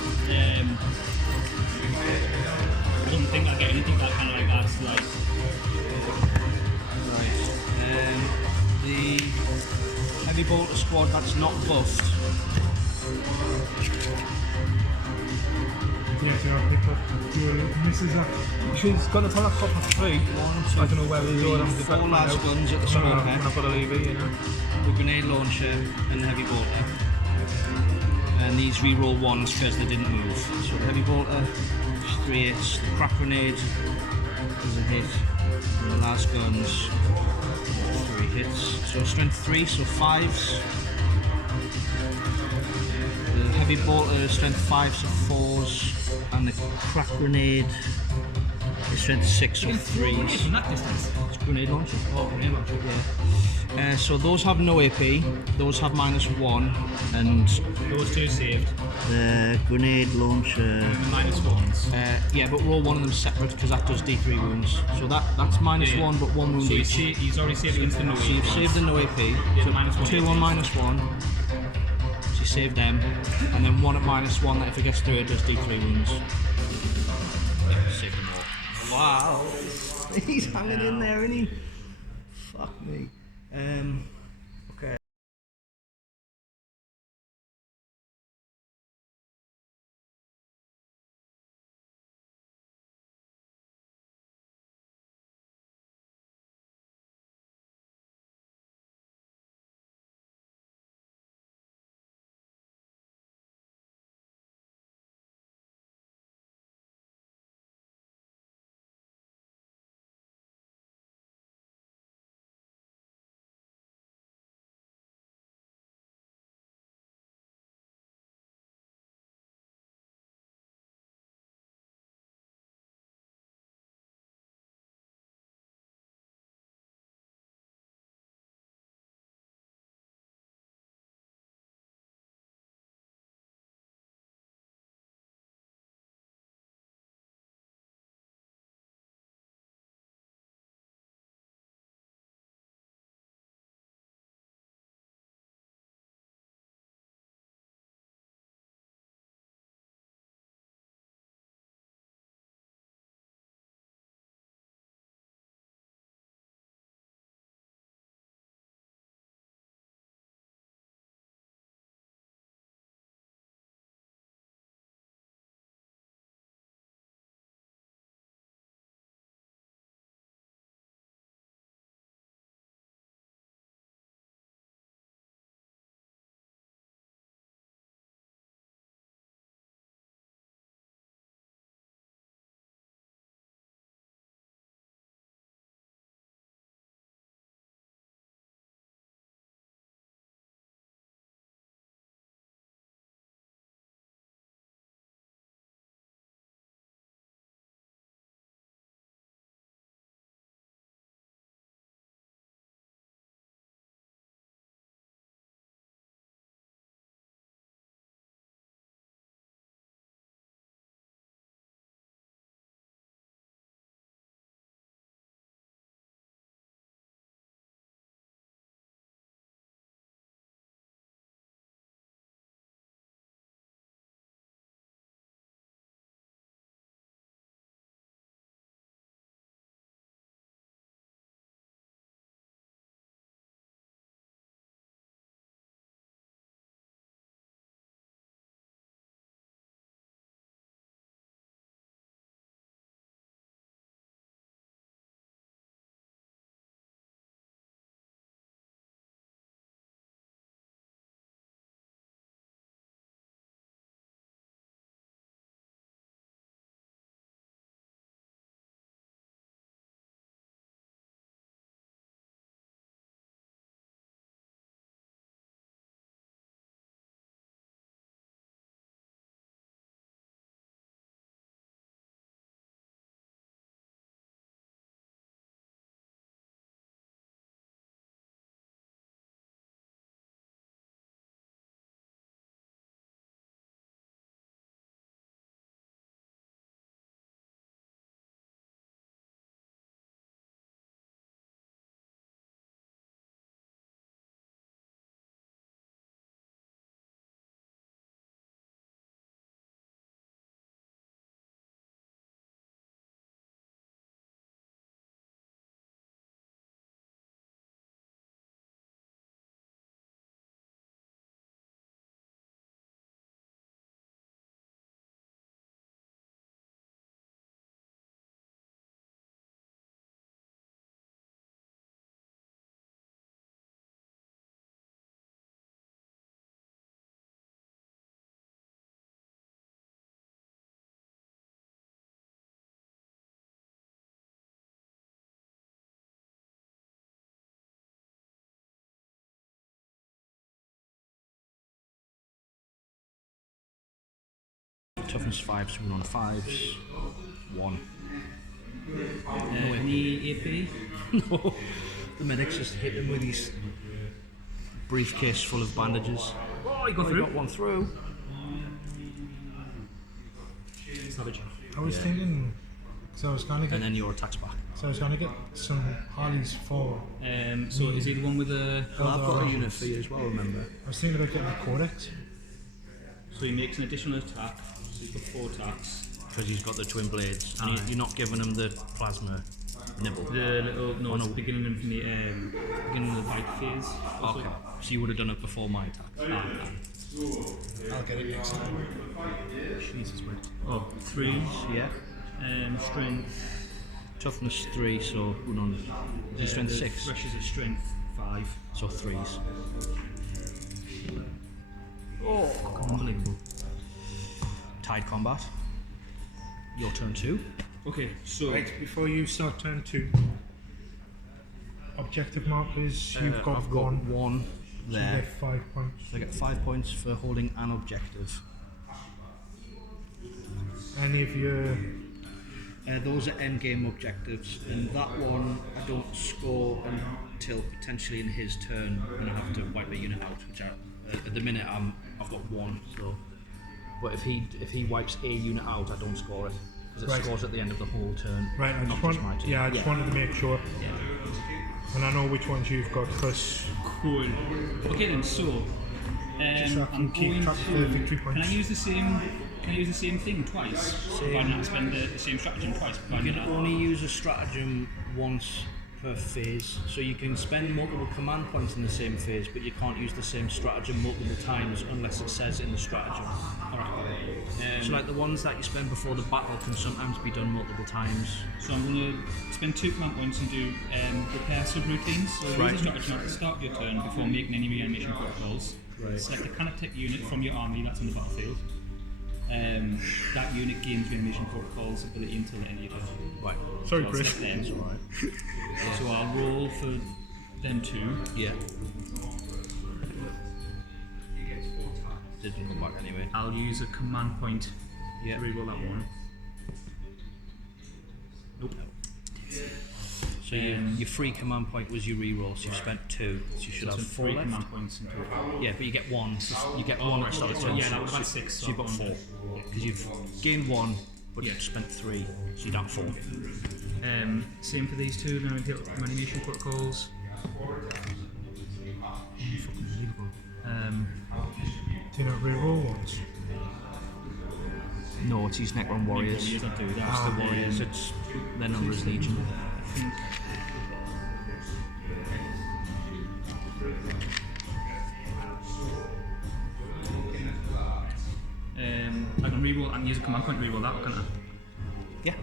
I don't think I get anything that kind of like that. Like, Right. The heavy bolter squad that's not buffed. Yeah, do you have people your misses that? She's got a product top of 3. I don't know whether they're doing them. 4 large guns at the I've Scorpex, got to leave it, you know. the grenade launcher, and the heavy bolter. And these re-roll 1s because they didn't move. So the heavy bolter, 3 hits. The crack grenade is a hit. And the last guns, 3 hits. So strength 3, so 5s. The heavy bolter is strength 5, so 4s. And the crack grenade is strength 6, so 3s. from that distance. It's grenade launcher. Oh, grenade launcher. Yeah. So those have no AP, those have -1, and Those 2 saved. the grenade launcher. And the -1s. Yeah, but roll one of them separate because that does D3 wounds. So that's -1, but 1 wound So each. he's already saved against the no. So you've saved the no AP. Yeah, So -1 2 on -1. So you save them, and then 1 at -1 that if it gets through it does D3 wounds. Yeah, save them all. Wow, he's hanging in there, isn't he? Fuck me. Okay. Toughness 5, so we're on 5s. 1. Any AP? No. The medic's just hit him with his briefcase full of bandages. Oh, you got He through. got one through. Savage. I was thinking, so I was gonna And get, then your attack's back. some Harleys for. So is he the one with the... Well, I've got a unit for you as well, remember? I was thinking about getting a Codex. So he makes an additional attack. So he's got 4 attacks. Because he's got the twin blades. And Aye. you're not giving him the plasma nibble. The little... No, it's no. beginning from the beginning of the bite phase. Okay. So you would have done it before my attack. I'll get it next time. Jesus, mate. Oh, 3s. Yeah. Strength. Toughness 3, so we're on. Is his strength the 6? Thresh is a strength 5. So 3s. Oh, unbelievable. Tide combat. Your turn 2. Okay, so Right, before you start turn 2, objective markers, you've got I've one. got 1 So you there. get 5 points. So I get 5 points for holding an objective. Any of your Those are end game objectives, and that one I don't score until potentially in his turn when I have to wipe a unit out. Which at the minute I've got 1. So, but if he wipes a unit out, I don't score it because it Right. scores at the end of the whole turn. right, I not just want, my turn. yeah, I just wanted to make sure, Yeah. and I know which ones you've got because cool. Okay then, so so I can I'm keep going track of to. the victory Can I points. use the same? Can I use the same thing twice? Provided I spend the same stratagem twice. You Provided can only use a stratagem once per phase, so you can spend multiple command points in the same phase, but you can't use the same stratagem multiple times unless it says in the stratagem. So like the ones that you spend before the battle can sometimes be done multiple times. So I'm going to spend 2 command points and do repair subroutines. So Right. use a stratagem at the start of your turn before making any reanimation protocols. Right. Select a kinetic unit from your army that's on the battlefield. That unit gains reanimation protocols ability until the end of your turn. Right. Sorry, So I'll Chris. select them. Alright. So I'll roll for them 2. Yeah. Didn't come back anyway. I'll use a command point Yeah. to reroll that one. Nope. So your free command point was your reroll, so you've spent 2, so you should So have it's 4 3 left. command points in total. Yeah, but you get 1. So you get 1 at the start of the turn. Yeah, that would have 6. So you've got 4. Because you've gained 1, but Yeah. you've spent 3, so you're down 4. Same for these 2. Now we get reanimation protocols. Do you not reroll ones? No, it's these Necron warriors. You don't do that. It's the warriors. It's their number is legion. I can reroll and use a command point to reroll that, can't I? Yeah.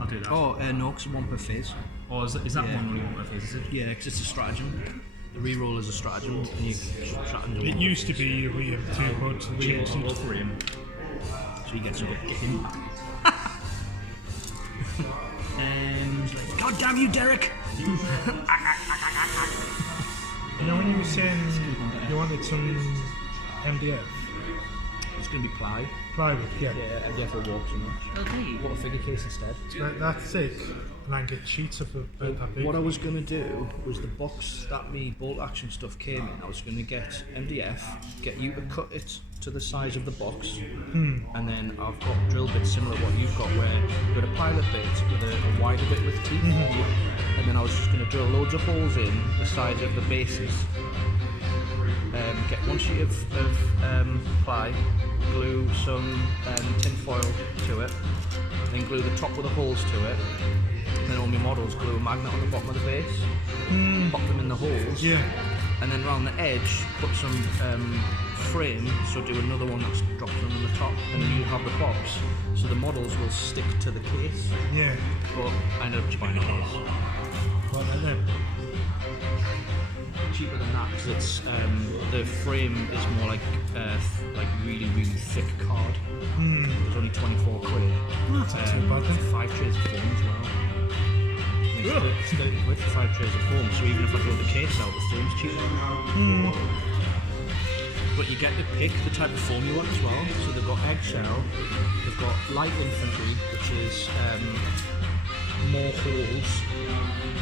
I'll do that. Oh, no, because 1 per phase. Or is that Yeah. one only one per phase? Is it? Yeah, because it's a stratagem. The reroll is a stratagem, and you stratagem. It used to be you have 2, but changed Roll it. for him. So you get to get him back. God damn you, Derek! You know when you were saying you wanted some MDF? It's going to be ply. Plywood, yeah. Yeah, MDF will walk so much. Okay. What a figure case instead. That thick, and I can get sheets of about that big. What I was going to do was the box that me bolt action stuff came in, I was going to get MDF, get you to cut it to the size of the box, and then I've got drill bits similar to what you've got where you've got a pilot bit with a wider bit with teeth, and then I was just going to drill loads of holes in the sides of the bases, get 1 sheet of ply, glue some tin foil to it, then glue the top with the holes to it, then all my models glue a magnet on the bottom of the base, pop them in the holes, Yeah. and then around the edge put some frame, so do another one that's dropped on the top, and then you have the box, so the models will stick to the case, Yeah. but I ended up just buying a case. What like that? Cheaper than that, because it's the frame is more like really thick card. It's only 24 quid. That's not too bad then. 5 trays of foam as well. It's 30 quid for 5 trays of foam, so even if I throw the case out, the foam's cheaper. but you get to pick the type of form you want as well. So they've got eggshell, they've got light infantry, which is more holes,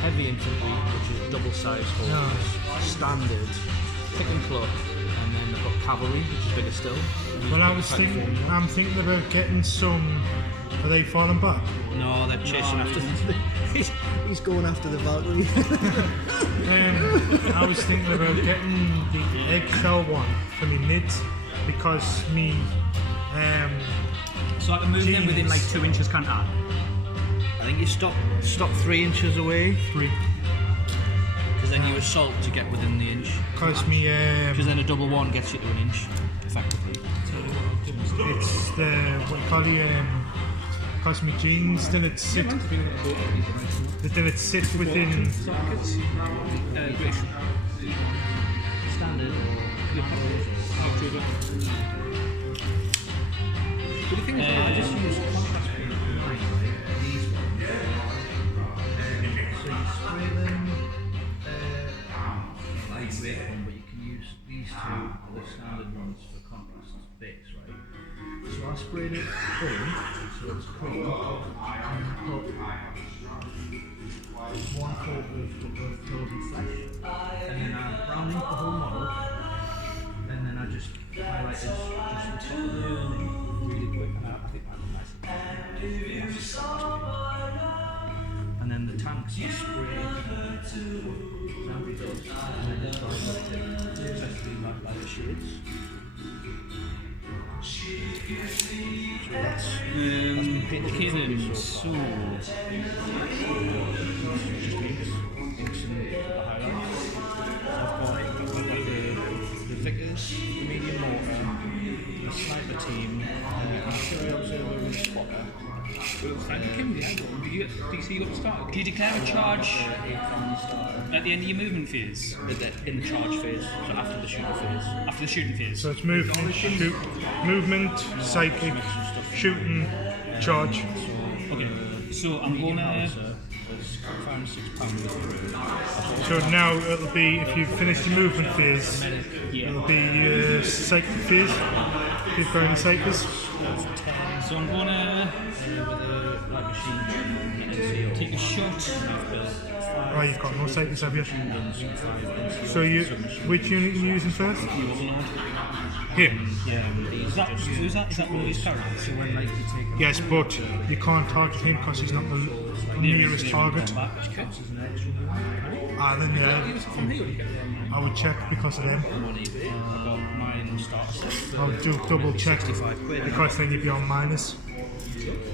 heavy infantry, which is double-sized holes, standard, pick and pluck, and then they've got cavalry, which is bigger still. Well, I'm thinking about getting some. Are they falling back? No, they're chasing after. He's going after the Valkyrie. I was thinking about getting the eggshell one for me mids because me. So I can move them within like 2 inches, can't I? I think you stop 3 inches away. 3. Because then you assault to get within the inch. Because me. Because then a double one gets you to an inch, effectively. It's the what you call the because my jeans still it sit within British Standard. But the thing is, I just use contrast paint for mine, right? These ones. So you spray them lightweight one, but you can use these two are the standard ones for contrast base, right? So I sprayed it full, so it's cream, and put 1 coat of frozen flesh, and then I brown ink the whole model, and then I just highlighted just the top of the really quick, and I think that was nice. And then the tanks you spray sandy dust, and then especially like the shades. So that's been painted Kidding. so So, just inks and the highlights. I've got the Vickers, the medium mortar, the sniper team, the artillery observer and spotter. thank you, Kim. Did you see you got the start? Can you declare a charge at the end of your movement phase? In the charge phase, so after the shooting phase. After the shooting phase? So it's movement, psychic, shooting, charge. Okay, so I'm gonna. So now it'll be if you've finished your movement phase, it'll be psychic phase. If you've got any psychics. So I'm gonna take a shot. Oh, you've got no psychics, have you? So which unit are you using first? Him. Is that one of these characters? So when like you take Yes, but you can't target him because he's not the nearest target. Then yeah, I would check because of them. I would do double check because then you'd be on minus.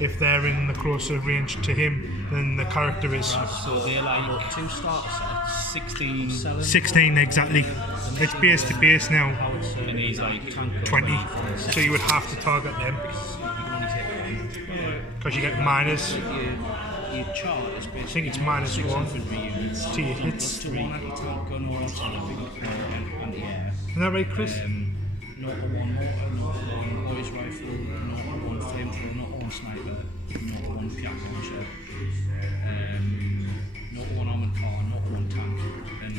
If they're in the closer range to him than the character is. So they're like 2 starter sets, 16. 16 exactly. It's base to base now. And he's like 20. So you would have to target them. Because you get minus. Your chart is basically I think it's minus 1 to your hits. +1 anti-tank gun or artillery and the air. Isn't that right, Chris? 0-1 mortar, 0-1 Boys rifle, 0-1 flamethrower, 0-1 sniper, 0-1 piat launcher, 0-1 armoured car, 0-1 tank, and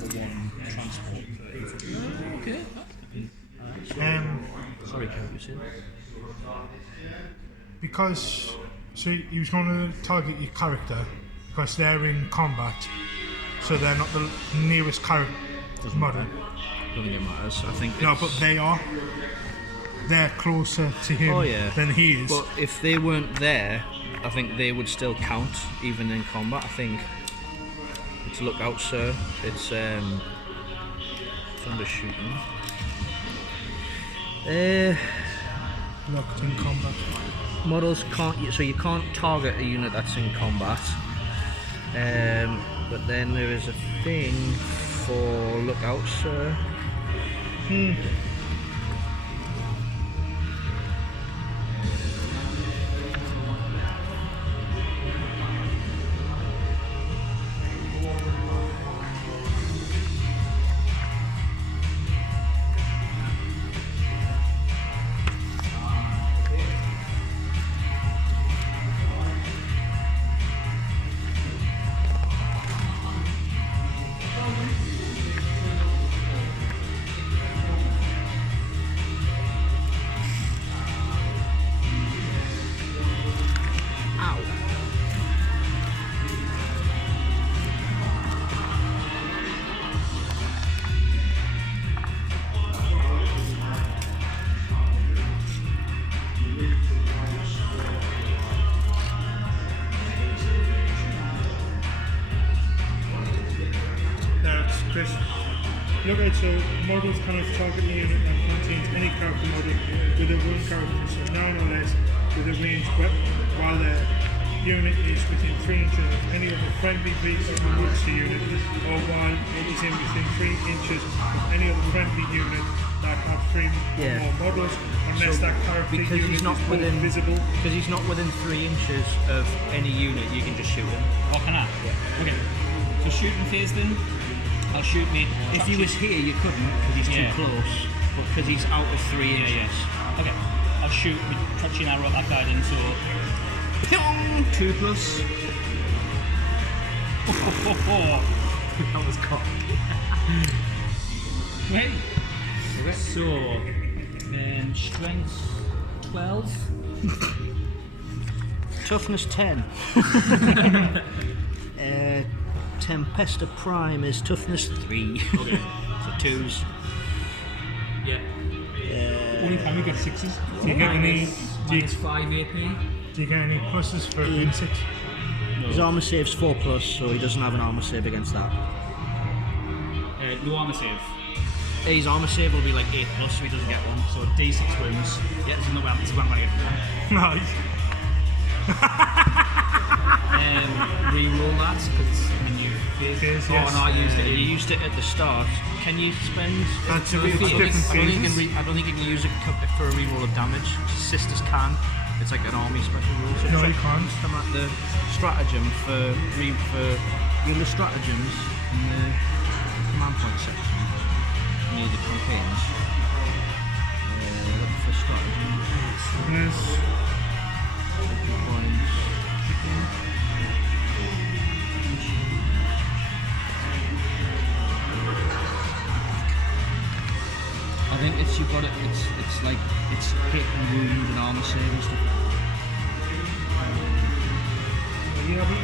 0-1 transport for infantry. Okay. Sorry, Kev, you said? Because so you was going to target your character because they're in combat, so they're not the nearest character model. I don't think it matters. I think No, but they are. They're closer to him than he is. But if they weren't there, I think they would still count even in combat. I think it's look out, sir. It's under shooting. Locked in combat. Models can't, so you can't target a unit that's in combat. But then there is a thing for look out, sir. Because look at so models cannot target the unit that contains any character model with a one character, so 9 or less with a ranged weapon, while the unit is within 3 inches of any other friendly vehicle amongst the unit, or while it is in within 3 inches of any other friendly unit that have 3 Yeah. or more models, unless that character Because unit he's not is both within visible. Because he's not within 3 inches of any unit, you can just shoot him. Oh, can I? Yeah. Okay. So shooting phase then. I'll shoot me. If he was here, you couldn't because he's too Yeah. close. But because he's out of 3 inches. Yeah. Okay. I'll shoot with touching arrow at that guy then. So. Pyong! 2+. That was cocked. Wait. So. Strength 12. Toughness 10. Tempesta Prime is toughness 3. Okay. So 2s. Yeah. Only time we get 6s. Do you get any? Minus 5 AP. Do you get any pluses for insect? His armor save's 4+, so he doesn't have an armor save against that. No armor save. His armor save will be like 8+, so he doesn't get one. So D6 wounds. Yeah, there's no way I'm going to get one. Nice. Reroll that because when you Phase, oh yes. no, I used it. You used it at the start. Can you spend? That's to a bit refill? different I don't think you can phases. I don't think you can use it for a reroll of damage. Sisters can. It's like an army special rule. So No, check- you can't. Come at the stratagem for you're in the stratagems in the command point section near the campaigns. Look for stratagems. Yes. Points. I think it's you've got it. It's like it's hit and wound and armor save and stuff. Yeah, but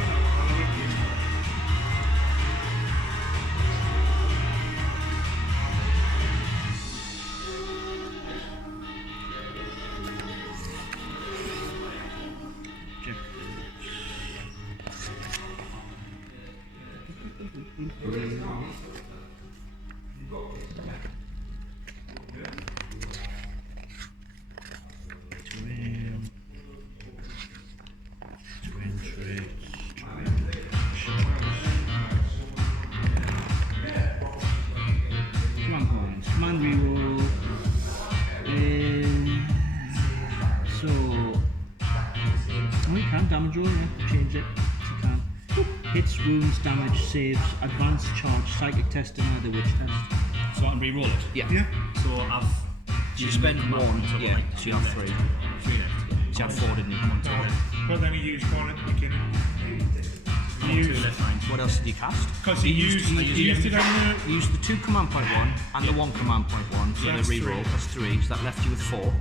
Command points. Command reroll. So. Oh, you can damage roll, yeah. Change it. You can. Hits, wounds, damage, saves, advanced charge, psychic test, and either witch test. So I can reroll it. Yeah. yeah. So I've You spend one. Yeah. So you have 3. 3 left. So you have 4, didn't you? But then he used one at the beginning. I'm on 2 left mind. What else did you cast? Because he used it on You used the 2 command point 1 and the 1 command point 1 for the that's reroll. 3. That's 3. So that left you with 4.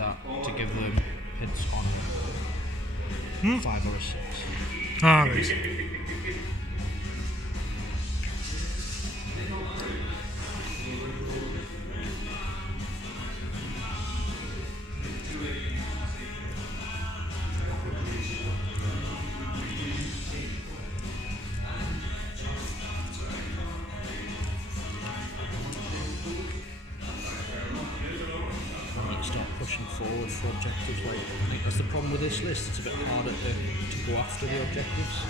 that to give them hits on a 5 or a 6. Ah, right. Start pushing forward for objectives. Like, I think that's the problem with this list. It's a bit harder to go after the objectives.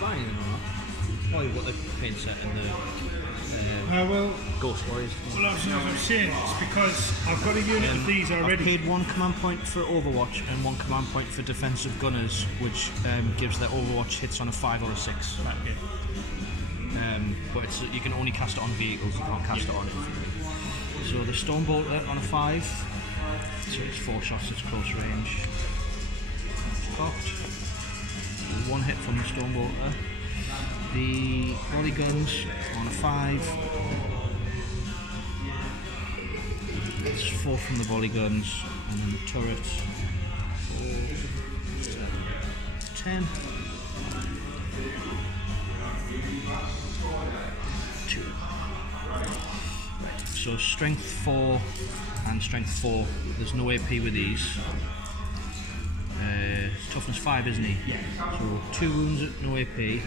Fine, you know. Oh, you've got the paint set and the Well, Ghost Warriors. well, I'm saying it's because I've got a unit of these I've already. paid 1 command point for Overwatch and 1 command point for Defensive Gunners, which gives their Overwatch hits on a 5 or a 6. Right, okay. But you can only cast it on vehicles, you can't cast it on infantry. So the Stonebolter on a 5, so it's 4 shots, it's close range. Cocked. 1 hit from the Stonebolter. The volley guns on a 5. It's 4 from the volley guns, and then the turret. 4, 7, 10. 2. Right. So strength 4 and strength 4. There's no AP with these. Toughness 5, isn't he? Yeah. So 2 wounds at no AP.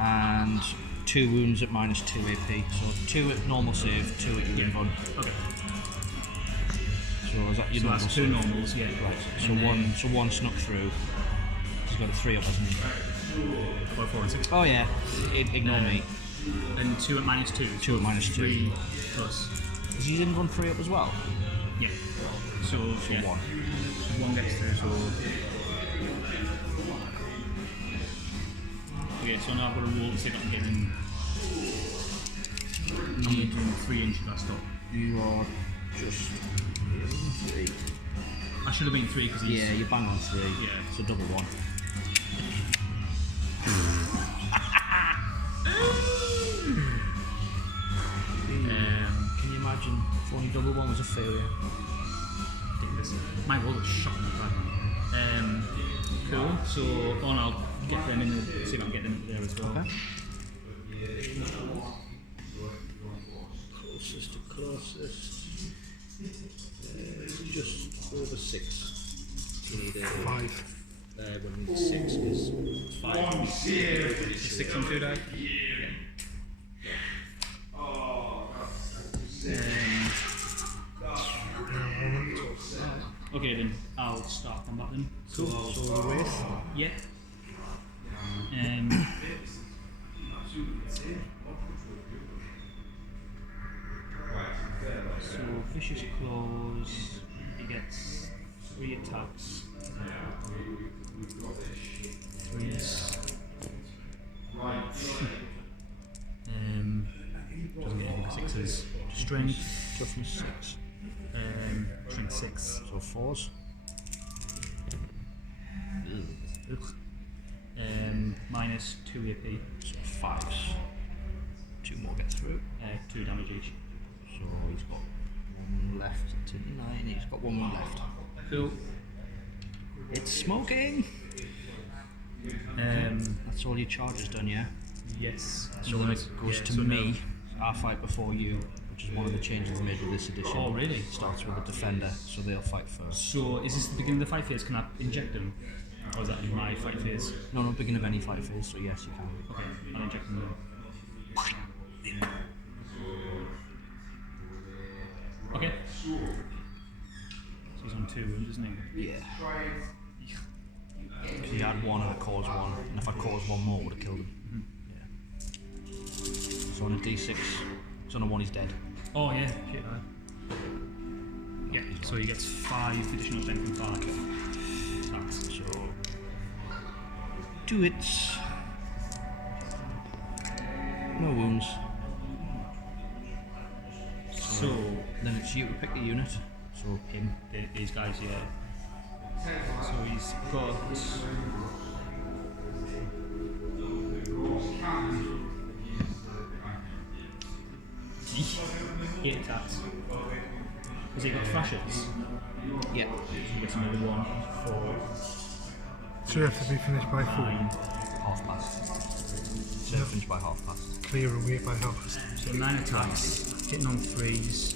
And 2 wounds at minus 2 AP. So 2 at normal save, 2 at your invuln. Okay. So is that your So normal that's 2 save? normals, yeah. Right. So one snuck through. He's got a 3 up, hasn't he? About 4 and 6. Oh yeah. Ignore me. And 2 at minus 2. 2 at minus 2. 3 plus. Is his invuln 3 up as well? Yeah. So yeah. 1. So 1 gets through, so. Okay, so now I've got to roll to see if I can get in. I'm doing 3 inches last stop. You are just 3. I should have been 3 because he's. Yeah, you bang on 3. Yeah. So double 1. Can you imagine if only double 1 was a failure? Ridiculous. My roll was shocking bad. Cool. So I'll get them in. See if I can get them there as well. Okay. Closest to closest. Just over 6. You need a 5. when we need 6 is 5. 6 on 2 die. Okay then, I'll start combat then. Cool. So the width. Yeah. So vicious claws. He gets 3 attacks. 3s. Doesn't get anything for 6s. Strength. Toughness 6. Strength 6. So 4s. Ugh. Minus 2 AP. So 5s. 2 more get through. 2 damage each. So he's got 1 left to 9. He's got 1 wound left. Cool. It's smoking. That's all your charges done, yeah. Yes. So when it goes to so me, I fight before you, which is one of the changes made with this edition. Oh, really? It starts with a defender, so they'll fight first. So is this the beginning of the fight phase? Can I inject them? Or is that in my fight phase? No, not beginning of any fight phase, so yes, you can. Okay, I'll inject them then. Okay. So he's on 2 wounds, isn't he? Yeah. Because he had 1 and I caused 1, and if I caused 1 more, I would have killed him. Yeah. So on a d6, so on a 1 he's dead. Oh yeah, shit, yeah, so he gets 5 additional strength and 5. That's So 2 hits. No wounds. So Then it's you to pick the unit. So him. these guys, yeah. So he's got 8 attacks. Has he got thrashers? Yeah. He gets another 1, 4, So you have to be finished by 4. 9. Half past. So finished by half past. Clear away by half. So 9 attacks, hitting on 3s.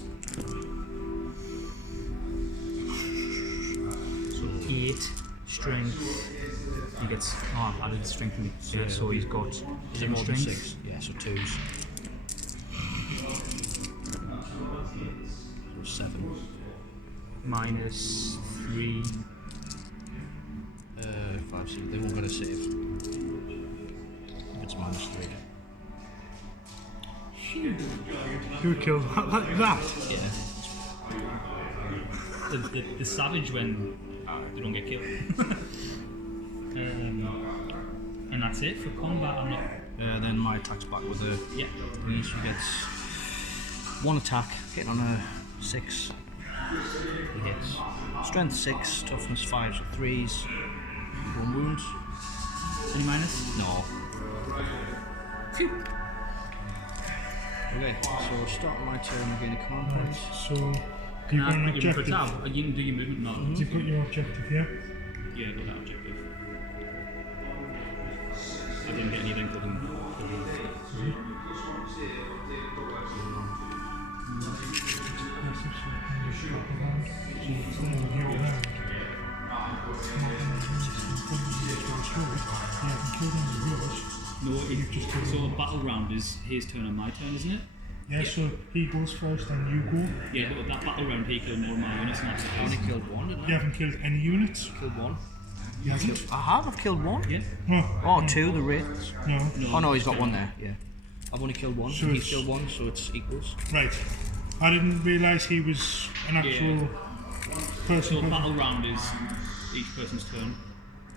So 8 strength. He gets I've added strength in it, yeah, so he's got Is it 10 more than strength. 6? Yeah, so 2s. So 7. Minus 3. 5, 6. They won't get a save. If it's minus 3. You killed that like that? Yeah. The savage when they don't get killed. And that's it for combat. I'm not. Then my attack's back with a Yeah. three, so he gets 1 attack, hitting on a 6. He hits. Strength 6, toughness 5, so 3s. 1 wound. Any minus? No. Okay, so starting my turn again a command point. So, Can you've got an I put your inputs objective. out? You can do your movement now. You've got your objective here. Yeah, I got that objective. I didn't get anything for them. No, so the battle round is his turn and my turn, isn't it? Yeah, so he goes first and you go. Yeah, but with that battle round, he killed more of my units, and that's I only killed 1, didn't I? You haven't killed any units. Killed 1. You haven't? I have, I've killed 1. Yeah. No. Oh, 2, the wraiths. No. Oh no, he's got 1 there, yeah. I've only killed 1, So he's it's- killed 1, so it's equals. Right. I didn't realise he was an actual person. So battle round is each person's turn.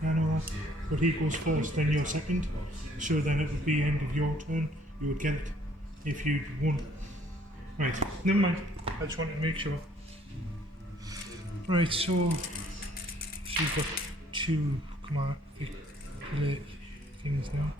Yeah, I know that. But he goes first, then you're second. So then it would be end of your turn. You would get it if you'd won. Right, never mind. I just wanted to make sure. Right, so she's got 2 command things now.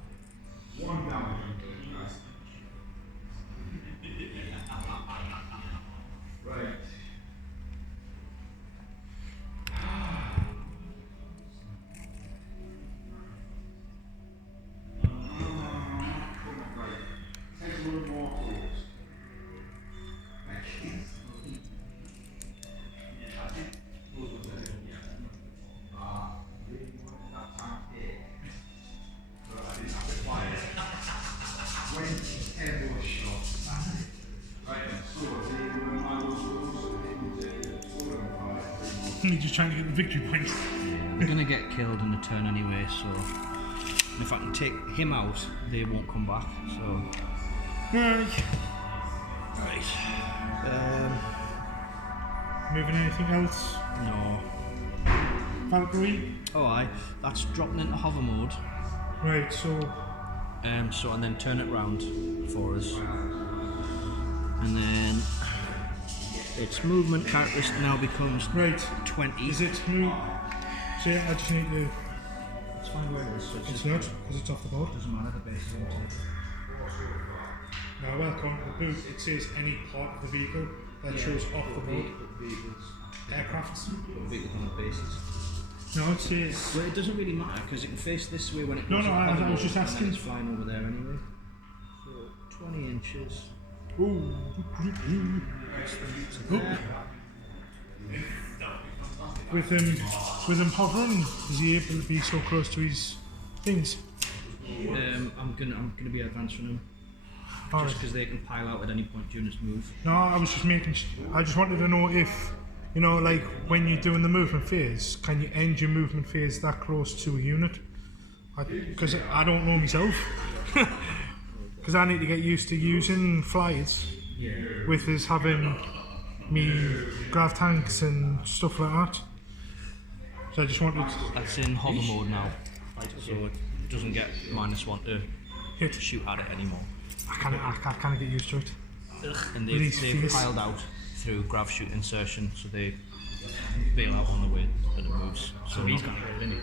You're just trying to get the victory point. I'm gonna get killed in the turn anyway, so if I can take him out, they won't come back. So Right. right, Moving anything else? no. Valkyrie? Oh, aye, that's dropping into hover mode. Right, so So and then turn it round for us, and then its movement characteristic now becomes right. 20. Is it move? So yeah, I just need to. It's fine where it is. So It's not because it's off the board. doesn't matter. The base is empty. Now, welcome to the booth. It says any part of the vehicle that shows off the board. Aircrafts. Vehicles on the bases. No, it says. Well, it doesn't really matter because it can face this way when it No, goes no, in I hover was mode, just and then asking. it's flying over there anyway. So 20 inches. Ooh. There. With him hovering, is he able to be so close to his things? I'm gonna be advanced from him Alright. just because they can pile out at any point during this move. No, I was just making. I just wanted to know if, you know, like when you're doing the movement phase, can you end your movement phase that close to a unit? Because I don't know myself. Because I need to get used to using flyers with us having me grav tanks and stuff like that. So I just wanted That's in hover mode now, so it doesn't get -1 to hit. shoot at it anymore. I can't get used to it. And With his they've face. piled out through grav chute insertion, so they bail out on the way that it moves. So he's got it, isn't he?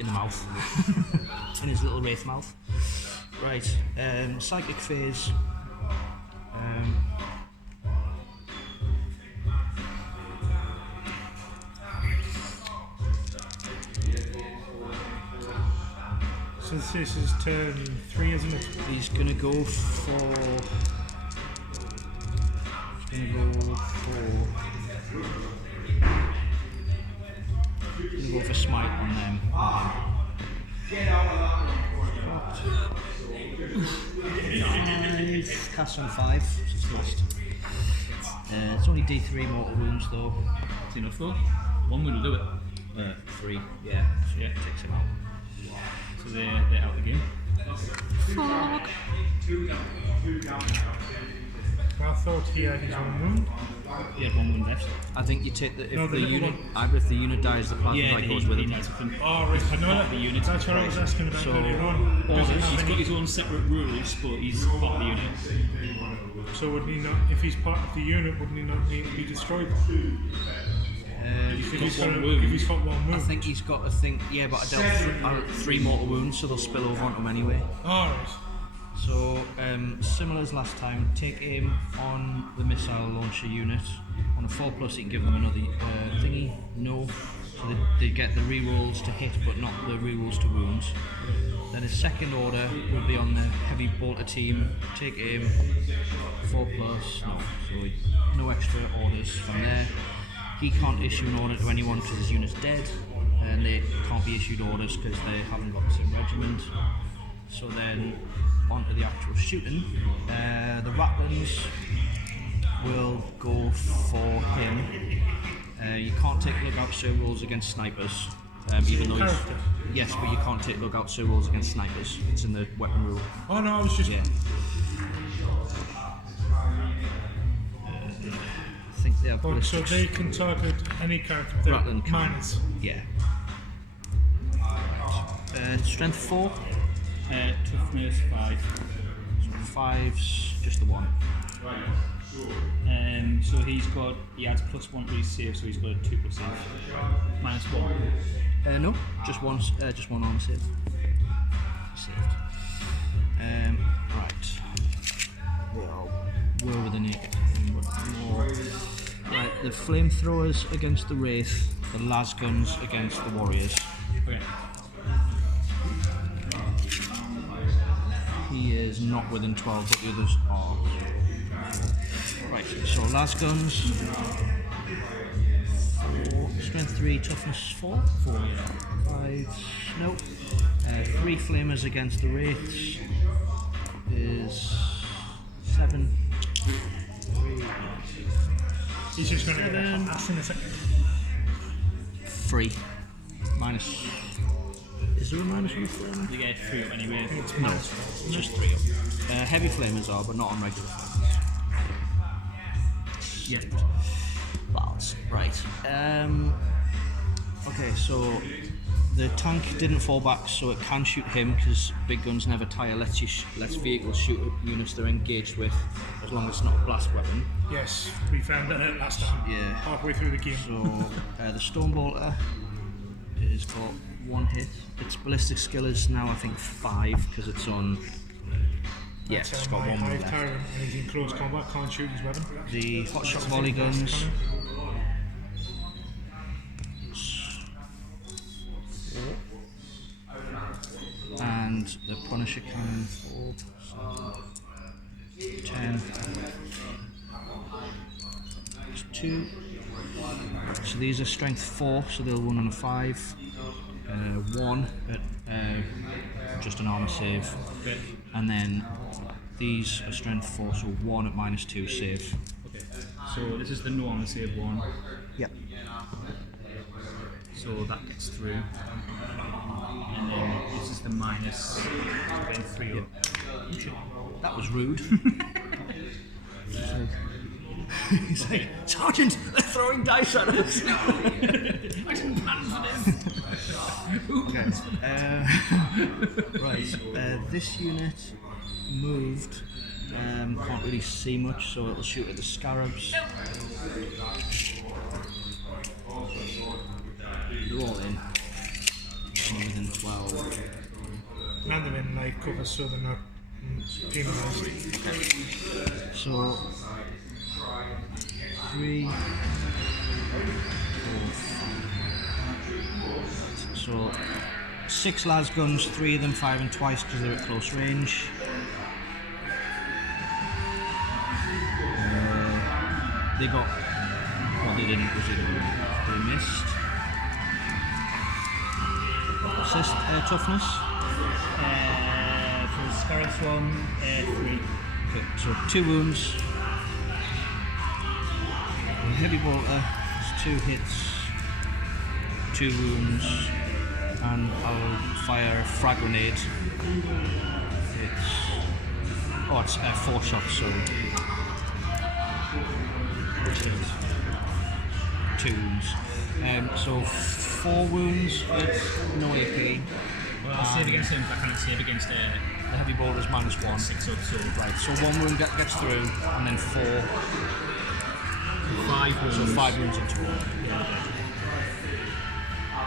In the mouth. In his little wraith mouth. Right, psychic phase. So this is turn 3, isn't it? He's gonna go for. He's gonna go for smite on them. Cast on 5. So it's first. It's only D3 mortal wounds though. Is he enough for? One would do it. 3. Yeah. So Yeah. takes him out. So they're out of the game. I thought he had his own wound. He had one wound left. I think you take the if No, the the little unit one. either if the unit dies, the plasma light goes with he it. died something. Oh, right. I know Part that. of the unit. That's what I was asking about So- earlier on. Does he He's have got any- his own separate rules, but he's part of the unit. So would he not, if he's part of the unit, wouldn't he not need to be destroyed? If he's got one got wound. if he's got one I wound. think he's got a thing. Yeah, but I dealt 3 mortal wounds, so they'll spill over onto him anyway. Alright. So, similar as last time, take aim on the missile launcher unit. On a 4+, you can give them another thingy. No. So they get the rerolls to hit, but not the rerolls to wounds. Then his second order will be on the heavy bolter team. Take aim, 4+, no. So no extra orders from there. He can't issue an order to anyone because his unit's dead. And they can't be issued orders because they haven't got the same regiment. So then, onto the actual shooting. The Ratlins will go for him. You can't take lookout so rolls against snipers. Even though he's, Character. yes, but you can't take lookout so rolls against snipers. It's in the weapon rule. Oh no, I was just. Yeah. I think they have Oh, so ballistics. they can target any character with their Ratland can. minus. Yeah. Strength 4. Toughness 5. 5's just the 1. So he adds +1 to his save, so he's got a 2+ save. -1. No, just one armor save. Saved. Right. We're over the neck. Right, the flamethrowers against the wraith, the lasguns against the warriors. Okay. He is not within 12, but the others are. Right, so lasguns. 4, strength 3, toughness 4. 4, yeah. 5, nope. 3 flamers against the wraiths is 7. 3, He's just going to get a hot ass in a second. 3. Minus. Is there a minus on the flamer? You get 3 up anyway. No, it's just 3 up. Heavy flamers are, but not on regular flamers. Yeah. Balls. Right. Okay, so the tank didn't fall back, so it can shoot him because big guns never tire. Lets vehicles shoot units they're engaged with, as long as it's not a blast weapon. Yes, we found that out last time. Yeah. Halfway through the game. So the stone bolter is got 1 hit. Its ballistic skill is now I think 5 because it's on. Yeah, That's it's how got my 1 hive left. tyrant, and he's in close combat, can't shoot his weapon. The hot shot volley guns. And the Punisher cannon 4, 10, 2. So these are strength 4, so they'll run on a 5. 1 at just an armor save. Okay. And then these are strength 4, so 1 at -2 save. Okay. So this is the no armor save one. Yep. So that gets through. And then this is the minus. Then 3 up. That was rude. He's like, Sergeant, they're throwing dice at us. I didn't plan for this. Okay. Right. This unit moved. Can't really see much, so it'll shoot at the scarabs. They're all in. Within 12. And they're in like cover so they're not penalised. So 3, 4, 5. So 6 las guns, 3 of them firing twice because they're at close range. They got, well, they didn't because they missed. Assist toughness. For the Scarabs one, 3. Okay, so 2 wounds. The heavy bolter is 2 hits, 2 wounds, and I'll fire a frag grenade. It's 4 shots, so 2 wounds. So 4 wounds with no AP. Well, I'll save against him, but I can't save against the heavy bolter's -1. 6 or so. Right, so 1 wound gets through, and then 4. 5 wounds. So 5 wounds in total.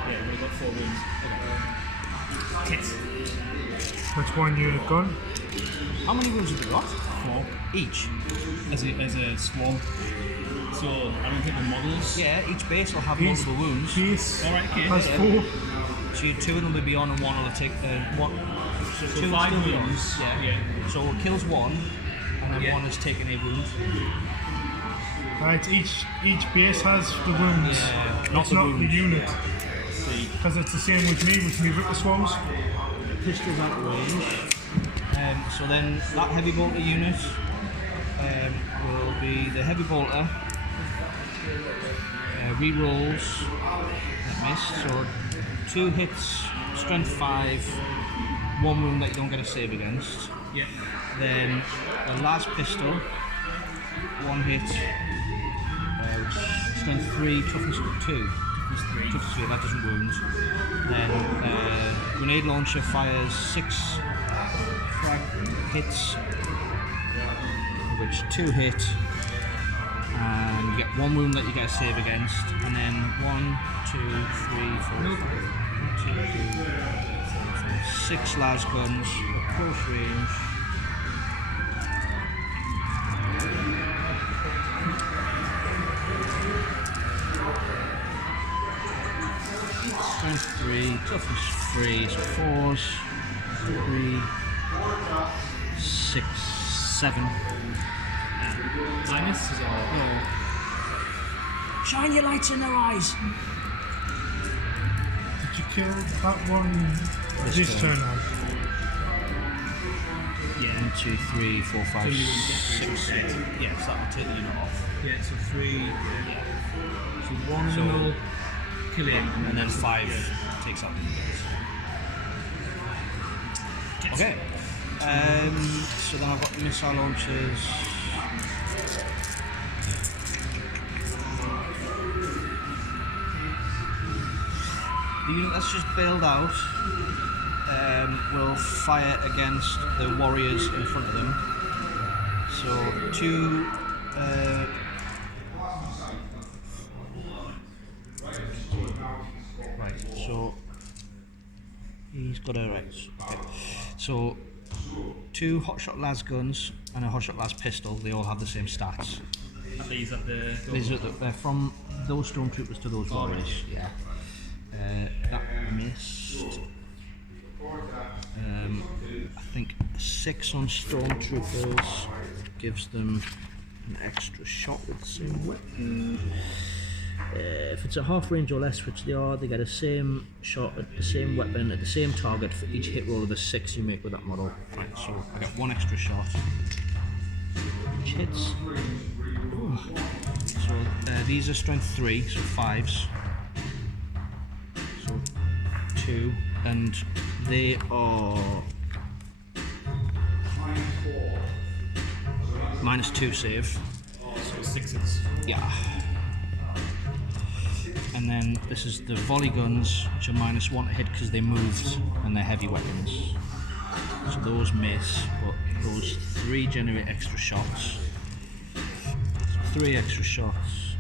Yeah, we've got 4 wounds. Okay. Hits. That's 1 unit gone. How many wounds have they got? 4. Each? As a swarm. So, I don't think the models. Yeah, each base will have Each multiple wounds. base Alright, okay. has 4. So 2 of them will be on and 1 will take one. So 2 will 5 still be on. wounds. Yeah. So it kills 1, and then 1 is taking a wound. Right, each base has the wounds. Yeah, It's not the not wounds. the unit. See. Because it's the same with me Ripper Swarms. Pistols out of range. So then that heavy bolter unit will be the heavy bolter. Rerolls. That missed. So 2 hits, strength 5, 1 wound that you don't get a save against. Yeah. Then the last pistol, 1 hit, strength 3, toughness 2. Toughness 3, that doesn't wound. Then grenade launcher fires 6 frag hits, which 2 hit, and you get 1 wound that you get a save against, and then 1, 2, 3, 4, 5, 1, 2, 3, 4, 6 las guns at close range. Strength 3, toughness 3, so 4s, 3, 6, 7. Minus is all. No. Shine your lights in their eyes! Did you kill that one this turn out? Yeah. 1, 2, 3, 4, 5, So you 6. Yes, that will take the unit off. Yeah, so 3. So 1 So- will kill him. And then 5 takes out the units. Okay. So then I've got missile launchers. The unit that's just bailed out will fire against the warriors in front of them. So 2. Right, so he's got a right. Okay. So 2 hotshot las guns and a hotshot las pistol. They all have the same stats. These are the. They're from those stormtroopers to those warriors. Yeah. That missed. I think 6 on stormtroopers gives them an extra shot with the same weapon. If it's at half range or less, which they are, they get a same shot at the same weapon at the same target for each hit roll of a 6 you make with that model. Right, so I get 1 extra shot. Which hits. Ooh. So these are strength 3, so 5s. So 2, and they are -2 save. So 6s. Yeah. And then this is the volley guns, which are -1 to hit because they moved and they're heavy weapons. So those miss, but those 3 generate extra shots. So 3 extra shots.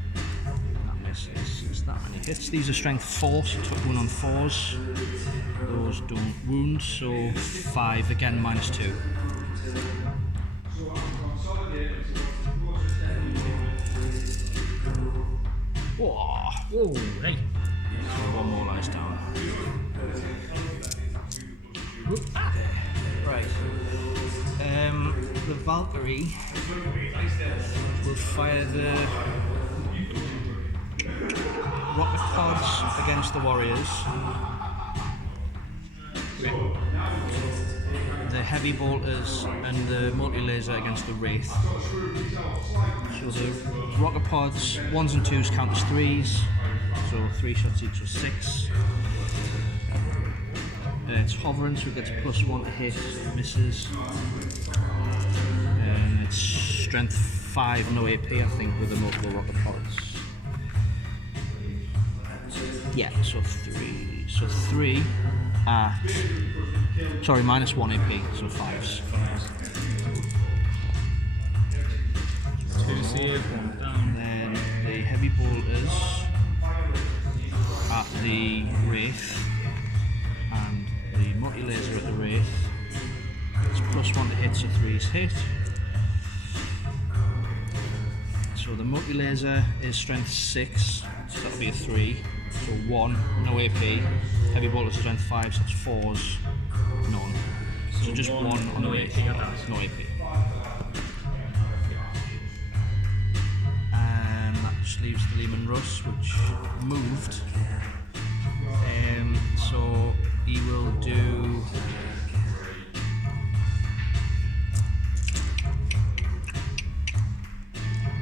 That misses. It's that many hits. These are strength 4, so took 1 on 4s. Those don't wound, so 5 again, -2. Whoa! Whoa, hey. So 1 more lies down. Right. The Valkyrie will fire the rocket pods against the warriors. The heavy bolters and the multi-laser against the wraith. So the rocket pods, 1s and 2s count as 3s, so 3 shots each, so 6. It's hovering, so it gets +1 to hit, misses. And it's strength 5, no AP, I think, with the multiple rocket pods. Yeah, so 3. So 3 at. Sorry, -1 AP, so 5s. 2 save, 1 down. And then the heavy bolters at the wraith. And the multi-laser at the wraith. It's +1 to hit, so 3s hit. So the multi-laser is strength 6, so that'll be a 3. So 1, no AP. Heavy bolters are strength 5, so that's 4s, none. So just 1 on the wraith, no AP. And that just leaves the Lehman Russ, which moved. So he will do.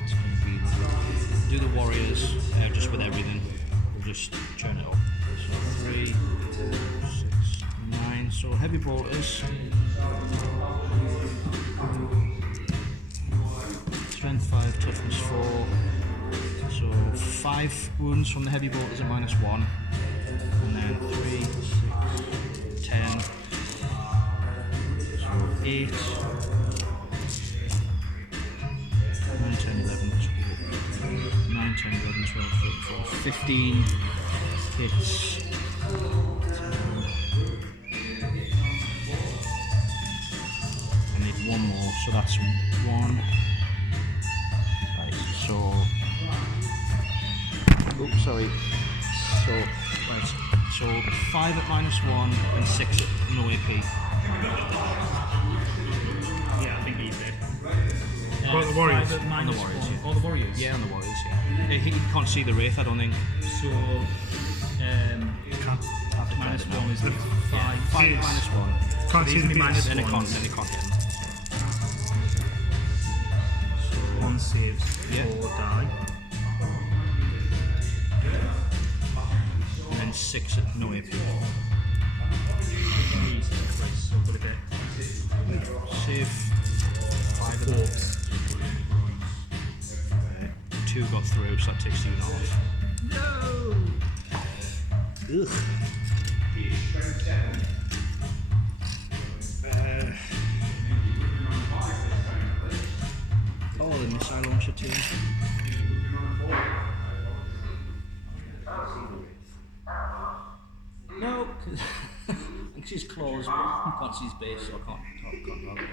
It's going to be do the warriors just with everything. We'll just churn it up. So 3, 6, 9. So heavy bolters. Strength 5, toughness 4. So 5 wounds from the heavy bolters at -1. And then 3, 6, 10. So 8. 9, 10, 11, 12, 9, 10, 11, 12, 13, 14, 15 hits. I need 1 more, so that's 1. Right, so. Oops, sorry. So, right, so 5 at -1 and 6 at no AP. Yeah, I think he's dead. What, the Warriors? On the Warriors, yeah. Oh, the Warriors? Yeah, on the Warriors, yeah. He can't see the Wraith, I don't think. So, -1 is 5. Yeah, 5 Yes. -1. Can't see the beats. Then it can't hit him. So 1 saves, Yeah. 4 die. And then 6 at no AP. Jesus Christ, so good a bit. Save 5 of them. 2 got through, so that takes 2 off. No! Ugh. Oh, the missile launcher too. No, because I think she's closed, but I can't see his base, so I can't talk about it.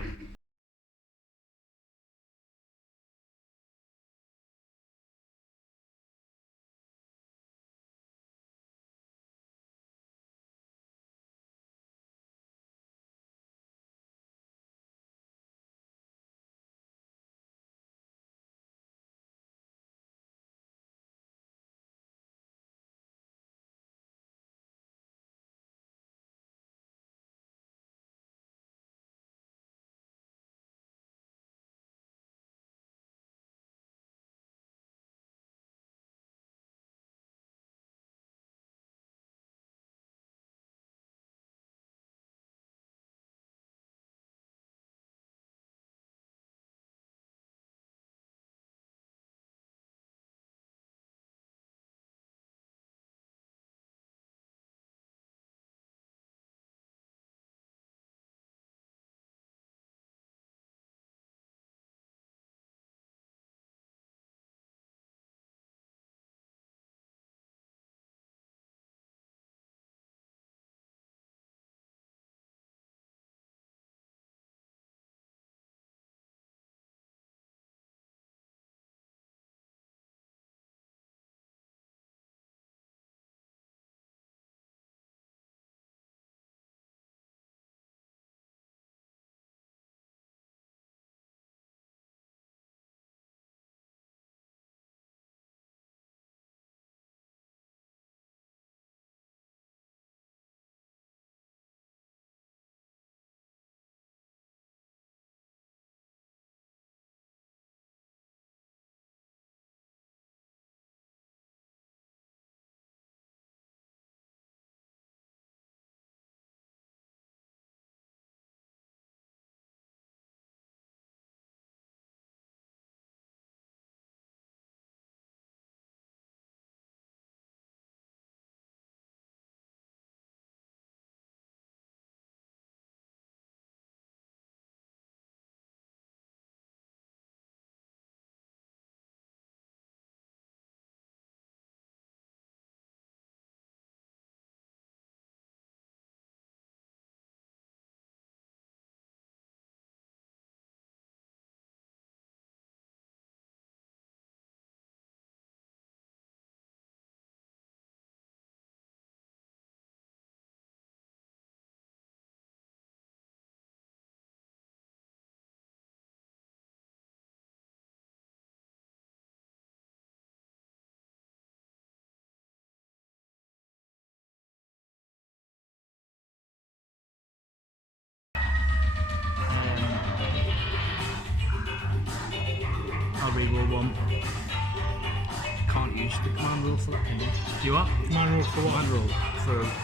the command rule for that, can you? You what? Command rule for what? Command rule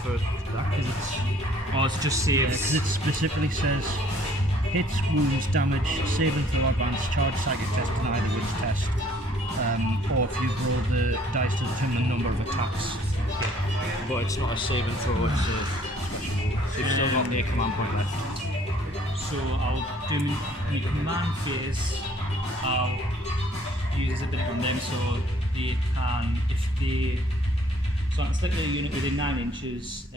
for that. Oh, it's just saves. Because it specifically says hits, wounds, damage, saving throw, advance, charge, psychic test, deny the witch test, or if you roll the dice to determine the number of attacks. But it's not a saving throw, it's a special. So you've still got the command point left. So I'll do my command phase. I'll use this ability on them so they can, if they. So I can select a unit within 9 inches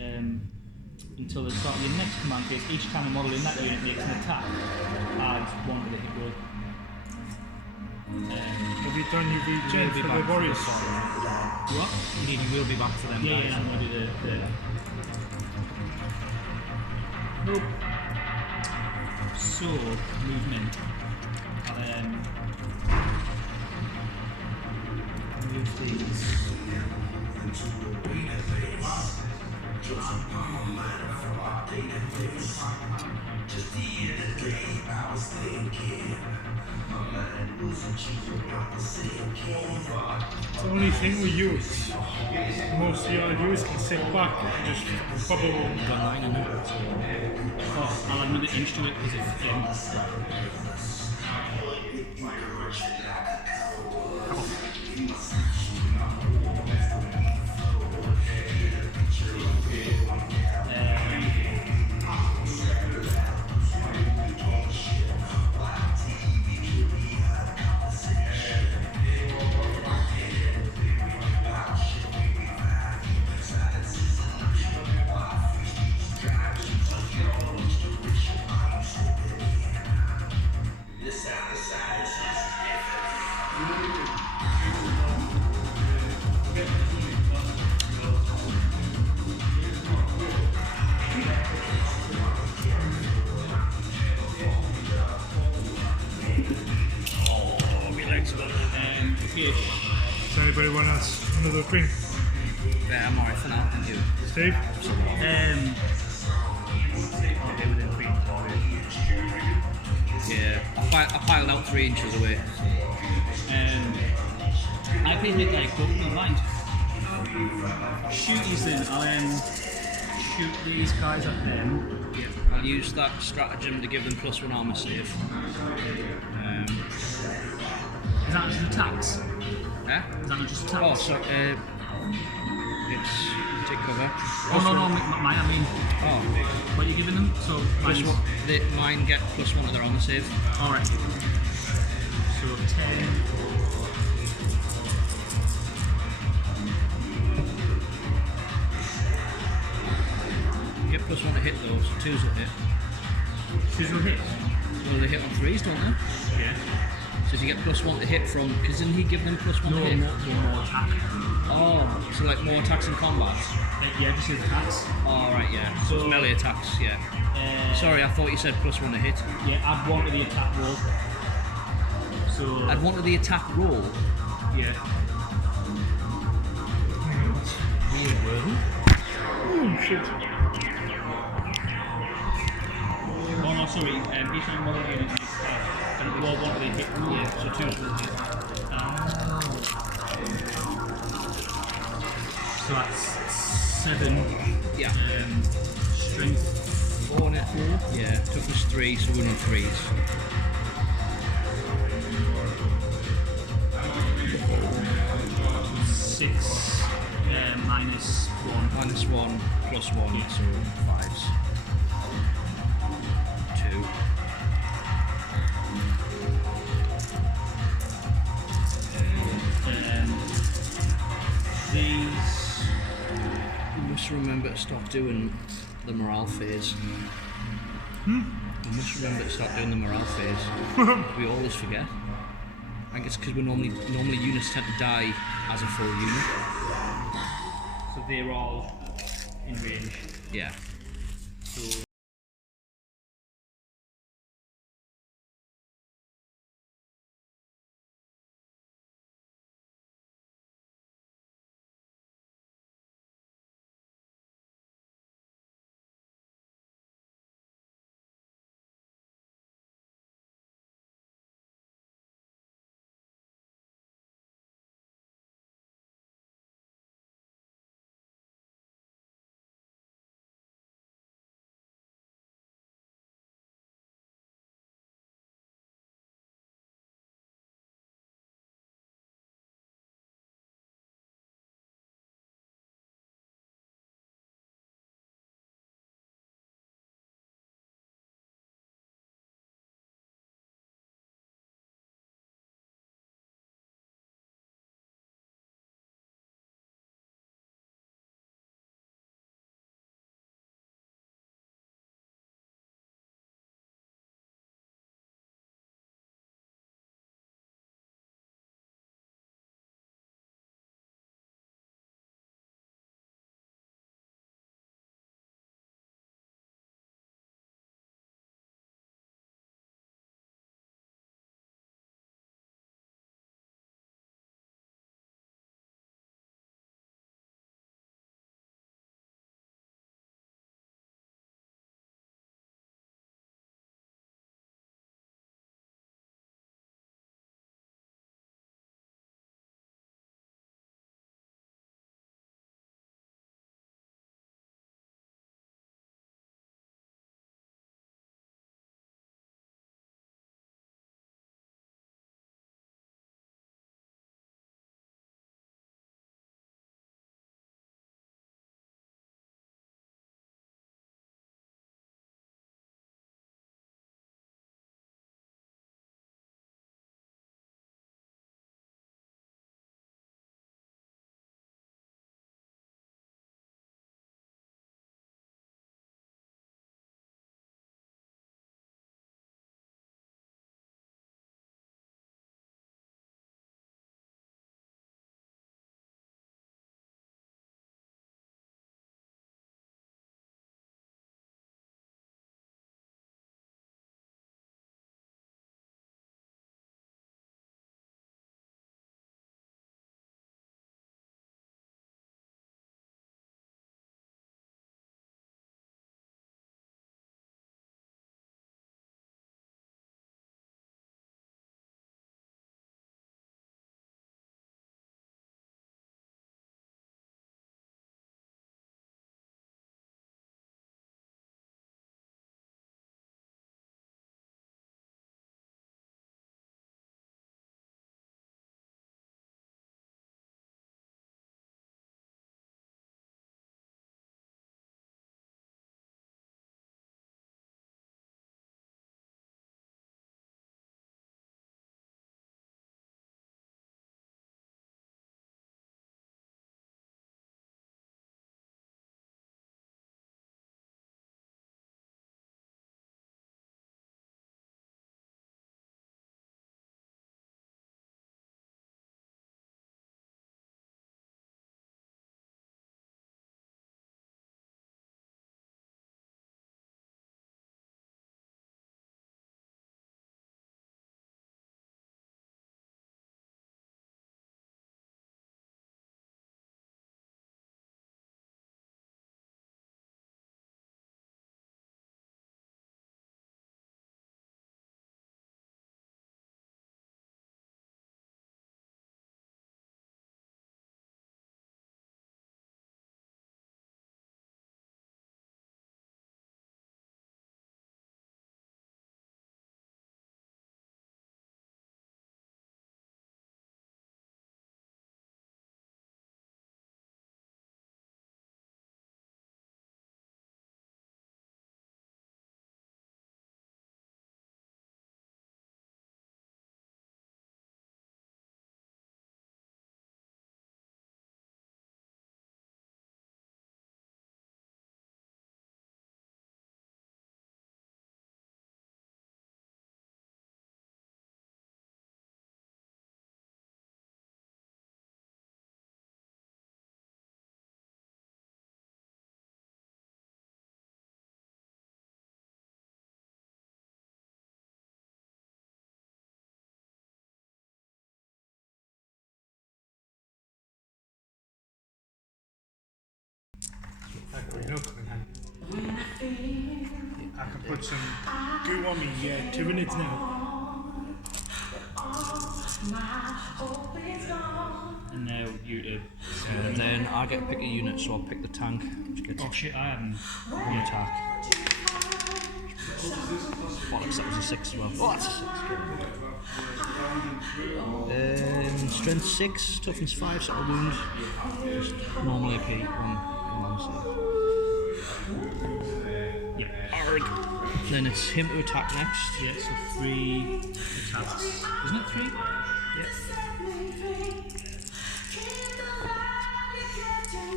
until the start of your next command phase. Each time a model in that unit makes an attack, add 1 to the hit roll. Have you done your regen for the warriors? What? You will be back for them Yeah, guys. I'm going to do the Nope. So, movement. Move these. It's the only thing we use. Most of the other viewers can sit back and just bubble. Got 9 in it. Oh, I'll add another inch to it because it's Does anybody want us another drink? Yeah, I'm alright for now, thank you. Steve? Yeah, I piled out 3 inches away. I think it like go to mind. Shoot these then, I'll shoot these guys at them. Yeah, I'll use that stratagem to give them +1 armor save. Is that just attacks? Yeah? Is that not just attacks? Oh, so it's take cover. Oh no, mine. I mean, Oh, what are you giving them? So plus mine's- one. Mine get +1 to their armor save. All right. So 10. Get +1 to hit those. 2s will hit. Choose your hit. Well, they hit on 3s, don't they? Yeah. So if you get +1 to hit from, because didn't he give them +1 No, to hit? more attack. Oh, so like more attacks in combat. Yeah, just attacks. Oh, right, yeah. So it's So- melee attacks, yeah. Sorry, I thought you said +1 to hit. Yeah, add 1 to the attack roll. So I'd want to the attack roll. yeah. Oh shit. Oh no, sorry. Each time one of the units is and roll 1 to the hit roll. Yeah, so 2s will hit. So that's 7. Yeah. Strength 4 in it. Yeah, toughness 3, so we're on 3s. 6 minus 1. -1, +1, so 5s. 2. These. We must remember to stop doing the morale phase. We must remember to stop doing the morale phase. We always forget. I think it's because normally units tend to die as a full unit. So they're all in range. Yeah. So You know, I can put some goo on me Tyranids now. And now you do. And then I get to pick a unit, so I'll pick the tank, which gets Oh shit, I haven't. one attack. Bollocks, that was a 6 as well. Oh, that's a 6. Strength 6, toughness 5, set of wound. Just normal AP, one save. Yep. Arg. Then it's him to attack next. Yeah, so 3 attacks. Isn't it 3? Yep.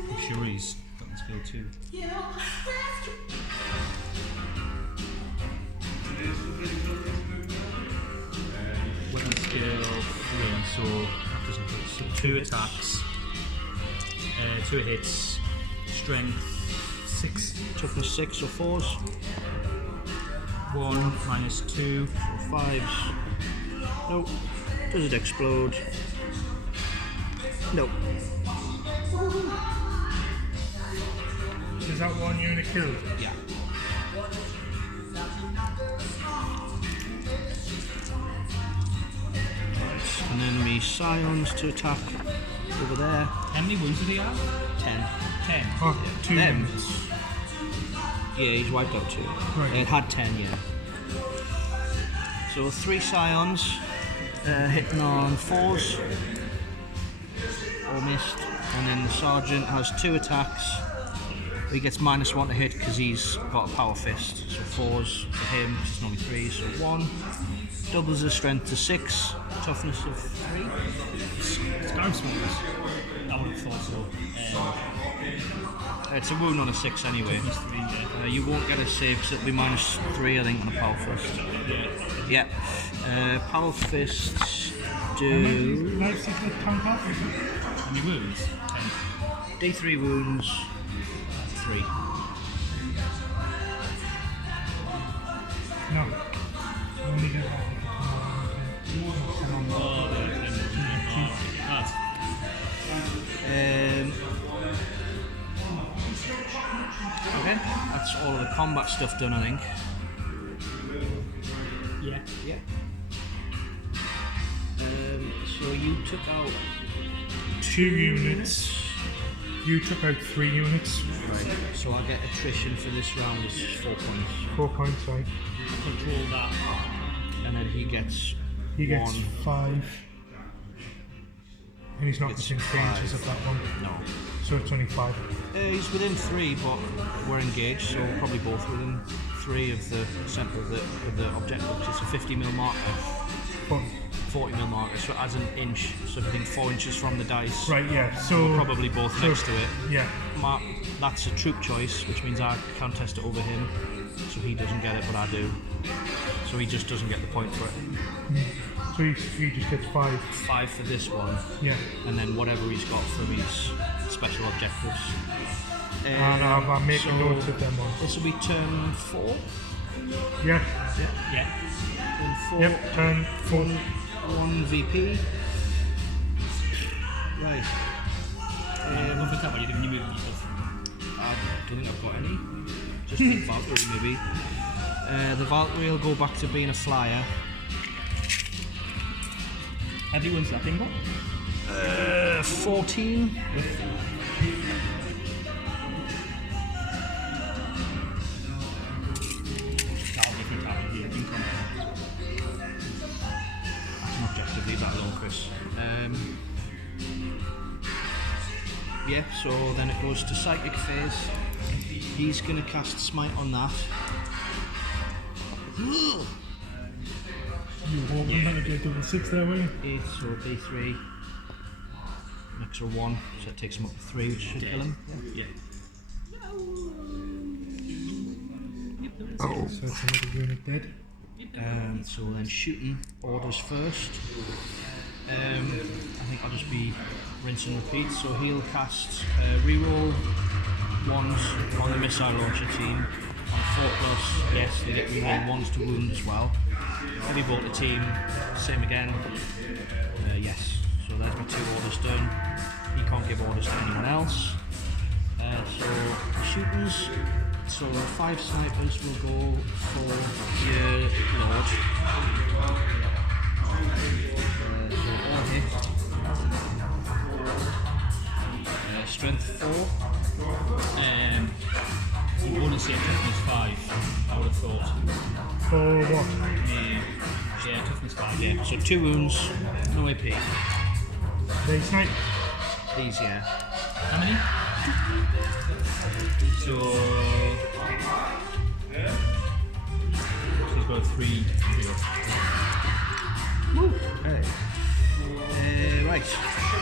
I'm sure he's got the skill too. Weapon skill 3, so that doesn't hit. So 2 attacks, 2 hits, strength 6, Toughness 6, so 4s. 1 minus 2. So 5s. Nope. Does it explode? Nope. Is that one unit killed? Yeah. Right. And then me Scions to attack over there. How many wounds did he have? 10. 10. Oh, 2 Them. units. Yeah, he's wiped out 2. Right. It had 10, yeah. So 3 Scions hitting on 4s. All missed. And then the Sergeant has 2 attacks. He gets -1 to hit because he's got a power fist. So 4s for him, which is normally 3. So 1. Doubles his strength to 6. Toughness of 3. It's going small. I would have thought so. It's a wound on a 6 anyway. Toughness 3, yeah. You won't get a save because it'll be -3, I think, on the power fist. Yeah. Power fists do Nice to get tank off. How many wounds? 10. D3 wounds, 3. No. Only get Oh, yeah, 10 wounds. That's Okay, that's all of the combat stuff done, I think. yeah. Yeah. So you took out 2 units. You took out 3 units. Right. So I get attrition for this round is 4 points, 4 points, right? Control that. and then he gets He gets 1. 5. And he's not It's within 3 inches 5. of that one. No. So it's only 5. He's within 3, but we're engaged, so probably both within 3 of the centre of the objective, which is a 50mm marker, But, 40mm marker, so as an inch, so everything 4 inches from the dice. right, yeah. So We're probably both next to it. Yeah. That's a troop choice, which means I can't test it over him, so he doesn't get it, but I do. So he just doesn't get the point for it. So he just gets 5. 5 for this one, Yeah. and then whatever he's got for his special objectives. And I'll make so a note of them ones. This will be turn 4. Yeah. Yeah. Turn 4. Yep. Turn 4. 1 VP. Right. Don't think that way, you're giving you movement stuff. I don't think I've got any. Just the Valkyrie maybe. The Valkyrie will go back to being a flyer. Everyone's that thing got? 14. That'll be fantastic. You can come. That's an objective, leave that alone, Chris. Yeah, so then it goes to Psychic phase. He's going to cast Smite on that. You hoping that you do the 6 there, were you? 8, so D3. An extra 1, so it takes him up to 3, which should kill him. Yeah. So it's another unit dead. So then shooting orders first. I think I'll just be rinse and repeat. So he'll cast reroll 1s on the missile launcher team. On 4+, yes, they get reroll 1s to wound as well. Heavy bolter team, same again. Yes. So there's my 2 orders done. He can't give orders to anyone else. So shooters, so 5 snipers will go for your lord. So all hit. Strength 4. You wouldn't say toughness 5, I would have thought. For what? Yeah, toughness 5. Yeah, so 2 wounds, no AP. They snipe. These, yeah. How many? So he's got 3 up. Okay. Right,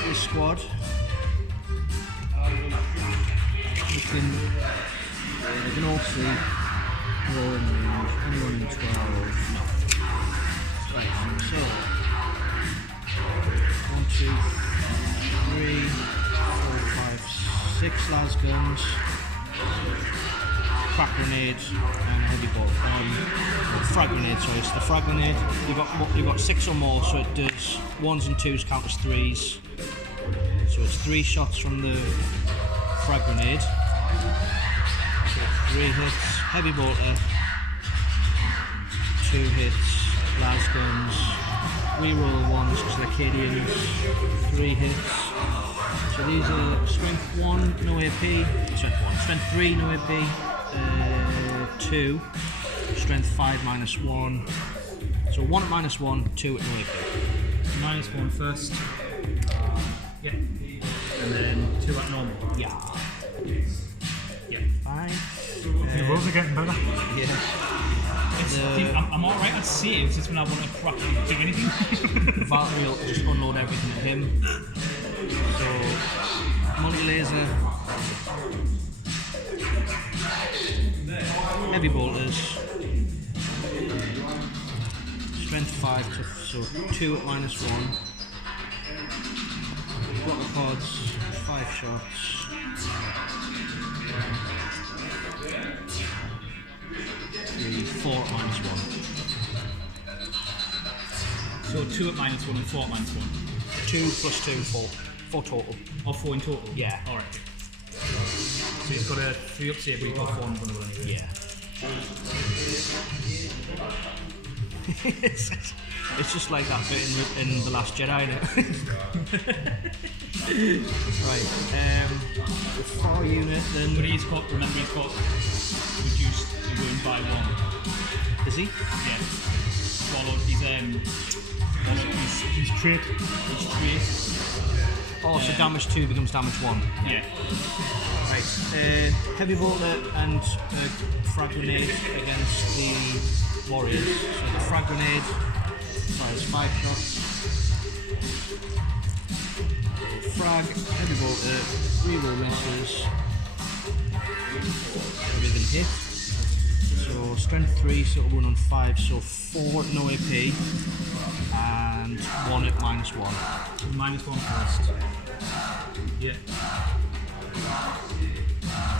this squad. They can all see rolling range, anyone in 12. No. Right, so 1, 2, 3, 4, 5, 6 las guns, crack grenade, and a heavy bolt. Frag grenade, sorry, it's the frag grenade. You've got 6 or more, so it does 1s and 2s count as 3s. So it's 3 shots from the frag grenade. So 3 hits, heavy bolter, 2 hits, las guns, reroll 1s because they're Cadians, 3 hits. So these are strength 1, no AP, strength 3, no AP, 2, strength 5, -1. So 1 at -1, 2 at no AP. -1 first. Yeah. And then 2 at normal. Yeah. Yeah. Fine. The rolls are getting better. Yeah. I'm alright at saves, it's when I want to practically do anything. Valkyrie will just unload everything at him. So, multi laser, heavy bolters, strength 5, so 2 at -1. Block pods, 5 shots. 3, 4 at -1. So 2 at -1 and 4 at -1. 2 plus 2, 4. 4 total. Or 4 in total? Yeah. Alright. So he's got a 3 up save, but he's got 4 vulnerable anyway. Yeah. It's just like that bit in The Last Jedi, innit? Right. The 4 unit then. But he's got, remember, he's got reduced the wound by 1. Is he? Yeah. Swallowed. He's Trait. trace. Oh, so damage 2 becomes damage 1. Yeah. Right. Heavy bolter and frag grenade against the warriors. So the frag grenade fires 5 shots. Frag, heavy bolter, reroll misses. Everything hit. So strength 3, so 1 on 5, so 4 at no AP and 1 at -1. So -1 first. Yeah.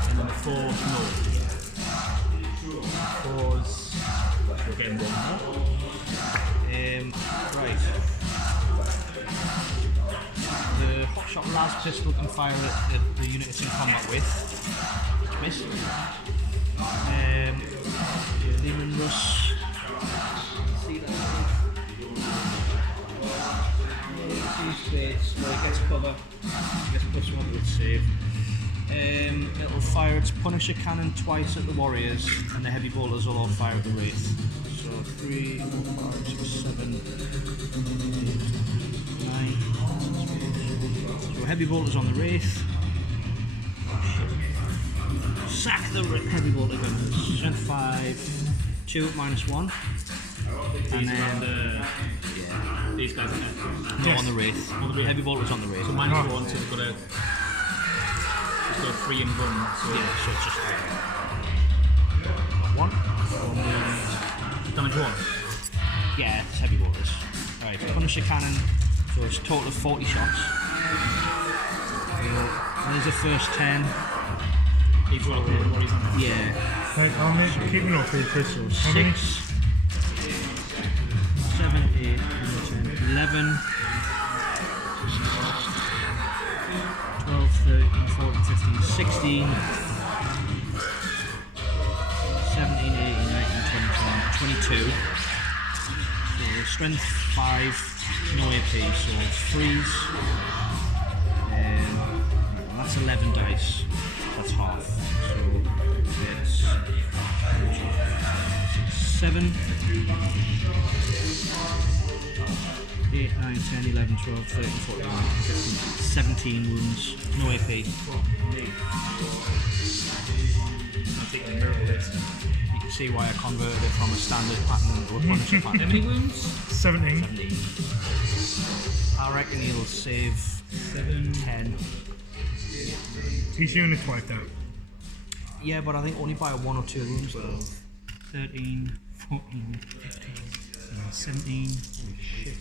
And then the 4, no. 4's. We're getting 1 more. Right. The hotshot las pistol can fire at the unit it's in combat with. Miss. Demon Russ. See that? He's great, so he gets cover. He gets +1 to its save. It'll fire its Punisher cannon twice at the warriors, and the heavy bolters will all fire at the wraith. So 3, 4, 5, 6, 7, 8, 9. So heavy bolters on the wraith. Sack the heavy bolter gunners. Strength 5, 2 at -1. And then These guys are no, on the wraith. On the wraith. Heavy bolters on the wraith. So -1, so they've got a 3 in 1. So Yeah, so it's just 1. damage 1. Yeah, it's heavy bolters. Alright, Punisher cannon, so it's a total of 40 shots. There's the first 10. Each one of the warriors on there. Yeah. Right, I'll make keeping off these pistols. How many? 6, 7, 8, 9, 10, 11, 12, 13, 14, 15, 16, 17, 18, 19, 20, 22. So strength 5, no AP, so freeze. That's 11 dice. That's half. So it's 7, 8, 9, 10, 11, 12, 13, 14, 15, 17 wounds. No AP. You can see why I converted it from a standard pattern to a Punisher pattern. How many wounds? 17. 17. I reckon he'll save 7, 10. His unit wiped out. Yeah, but I think only by 1 or 2 wounds though. 13, 14, 15, 17. Holy shit.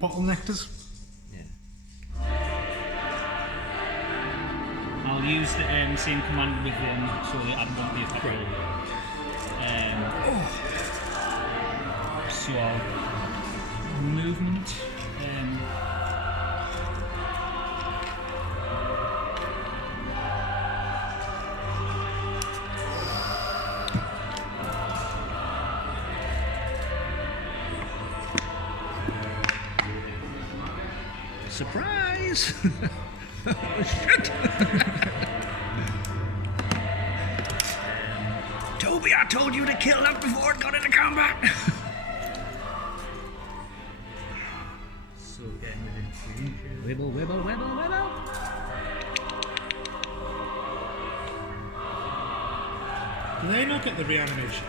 Bottleneckers. Yeah. I'll use the same command with them so that I don't be affected. So I'll movement. Surprise! Oh, shit! Toby, I told you to kill that before it got into combat! So getting within 3 inches. Wibble, wibble, wibble, wibble! Do they not get the reanimation?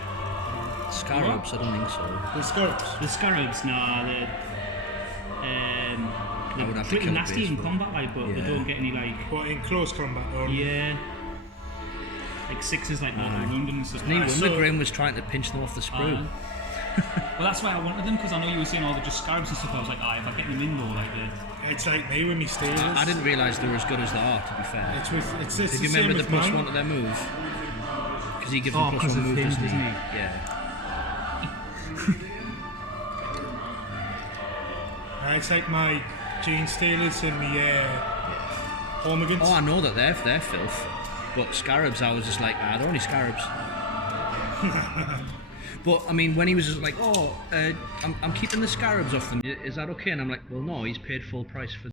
Scarabs, I don't think so. The scarabs? The scarabs, nah, I would have to pretty kill a nasty in baseball. combat, like, but they Yeah. don't get any like. What, in close combat? Or Yeah. Like sixes, like Mortal London and stuff. No like that. wonder Graham was trying to pinch them off the sprue. Well, that's why I wanted them, because I know you were saying all the just scarabs and stuff. I was like, if I get them in though, like It's like me with me Steelers. I didn't realise they were as good as they are, to be fair. It's Did the you same remember the with plus mine. one to their move? Because he gives them plus 'cause one of move, him, doesn't he? doesn't he? Yeah. It's like my Gene Steelers and my Hormigans. Oh, I know that they're filth. But scarabs, I was just like, they're only scarabs. But, I mean, when he was just like, I'm keeping the scarabs off them, is that okay? And I'm like, well, no, he's paid full price for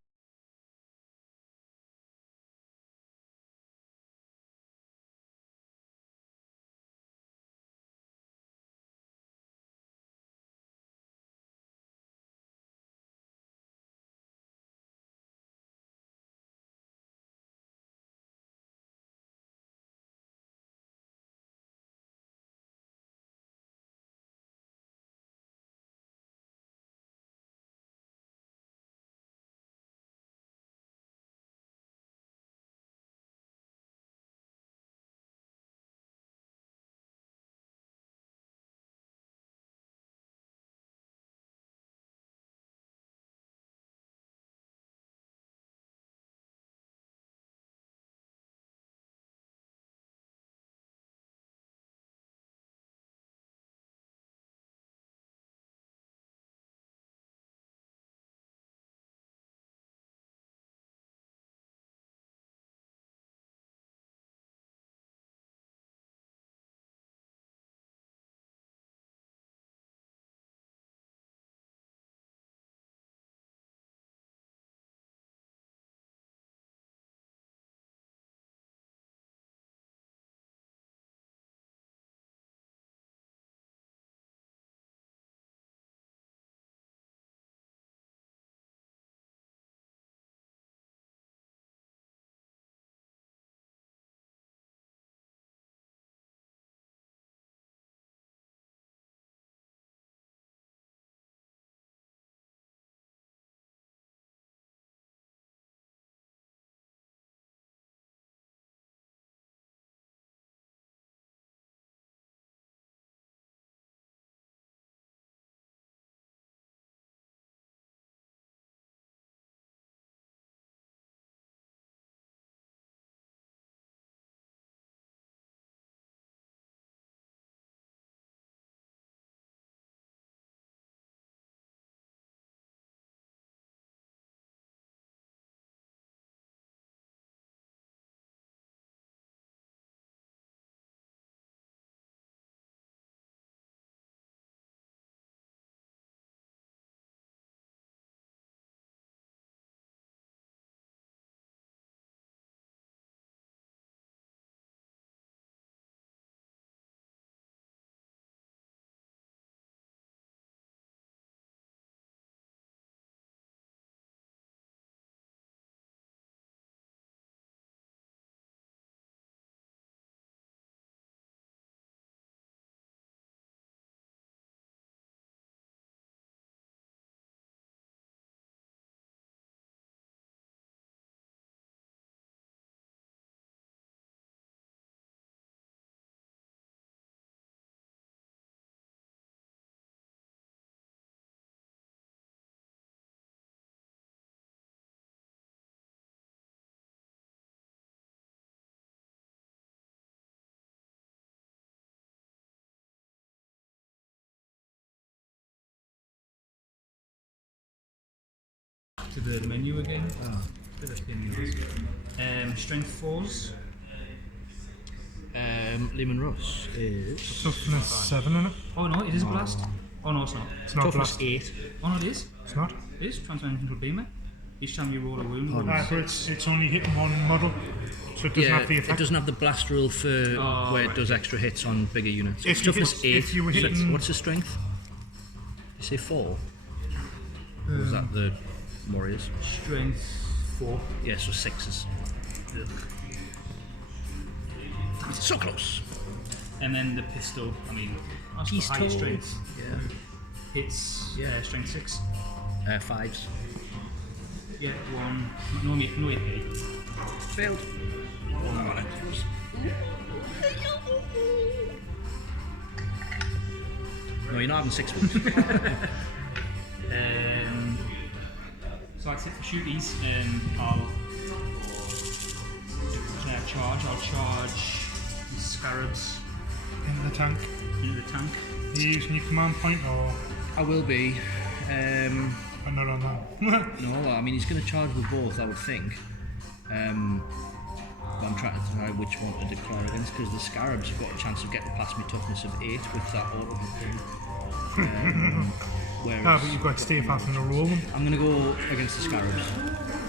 to the menu again. Bit of a pain in the ass. Strength 4s. Lehman Russ is Toughness 7 in it. Oh no, it is blast. Oh no, it's not. It's not toughness blast. 8. Oh no, it is. It's not. It is. Transformation into a beamer. Each time you roll a wound. But it's only hitting one model, so it doesn't Yeah, have the it effect. doesn't have the blast rule for where it does extra hits on bigger units. If you Toughness hit- 8. if you were So hitting- what's the strength? You say 4? Or was that the Warriors? Strength 4. Yeah, so 6s. So close. And then the pistol. I mean, that's He's the high tall. strength. Yeah. Hits. Strength 6. 5s. Yeah, 1. No AP. Failed. No, you're not having 6 wounds. So that's it for shooties. I'll charge. I'll charge the scarabs Into the tank. into the tank. Are you using your command point or I will be. I'm not on that? No, well, I mean, he's going to charge with both, I would think. But I'm trying to decide which one to declare against, because the Scarabs have got a chance of getting past me toughness of 8 with that auto thing. Whereas But you've got to stay having to roll them. I'm going to go against the Scarabs.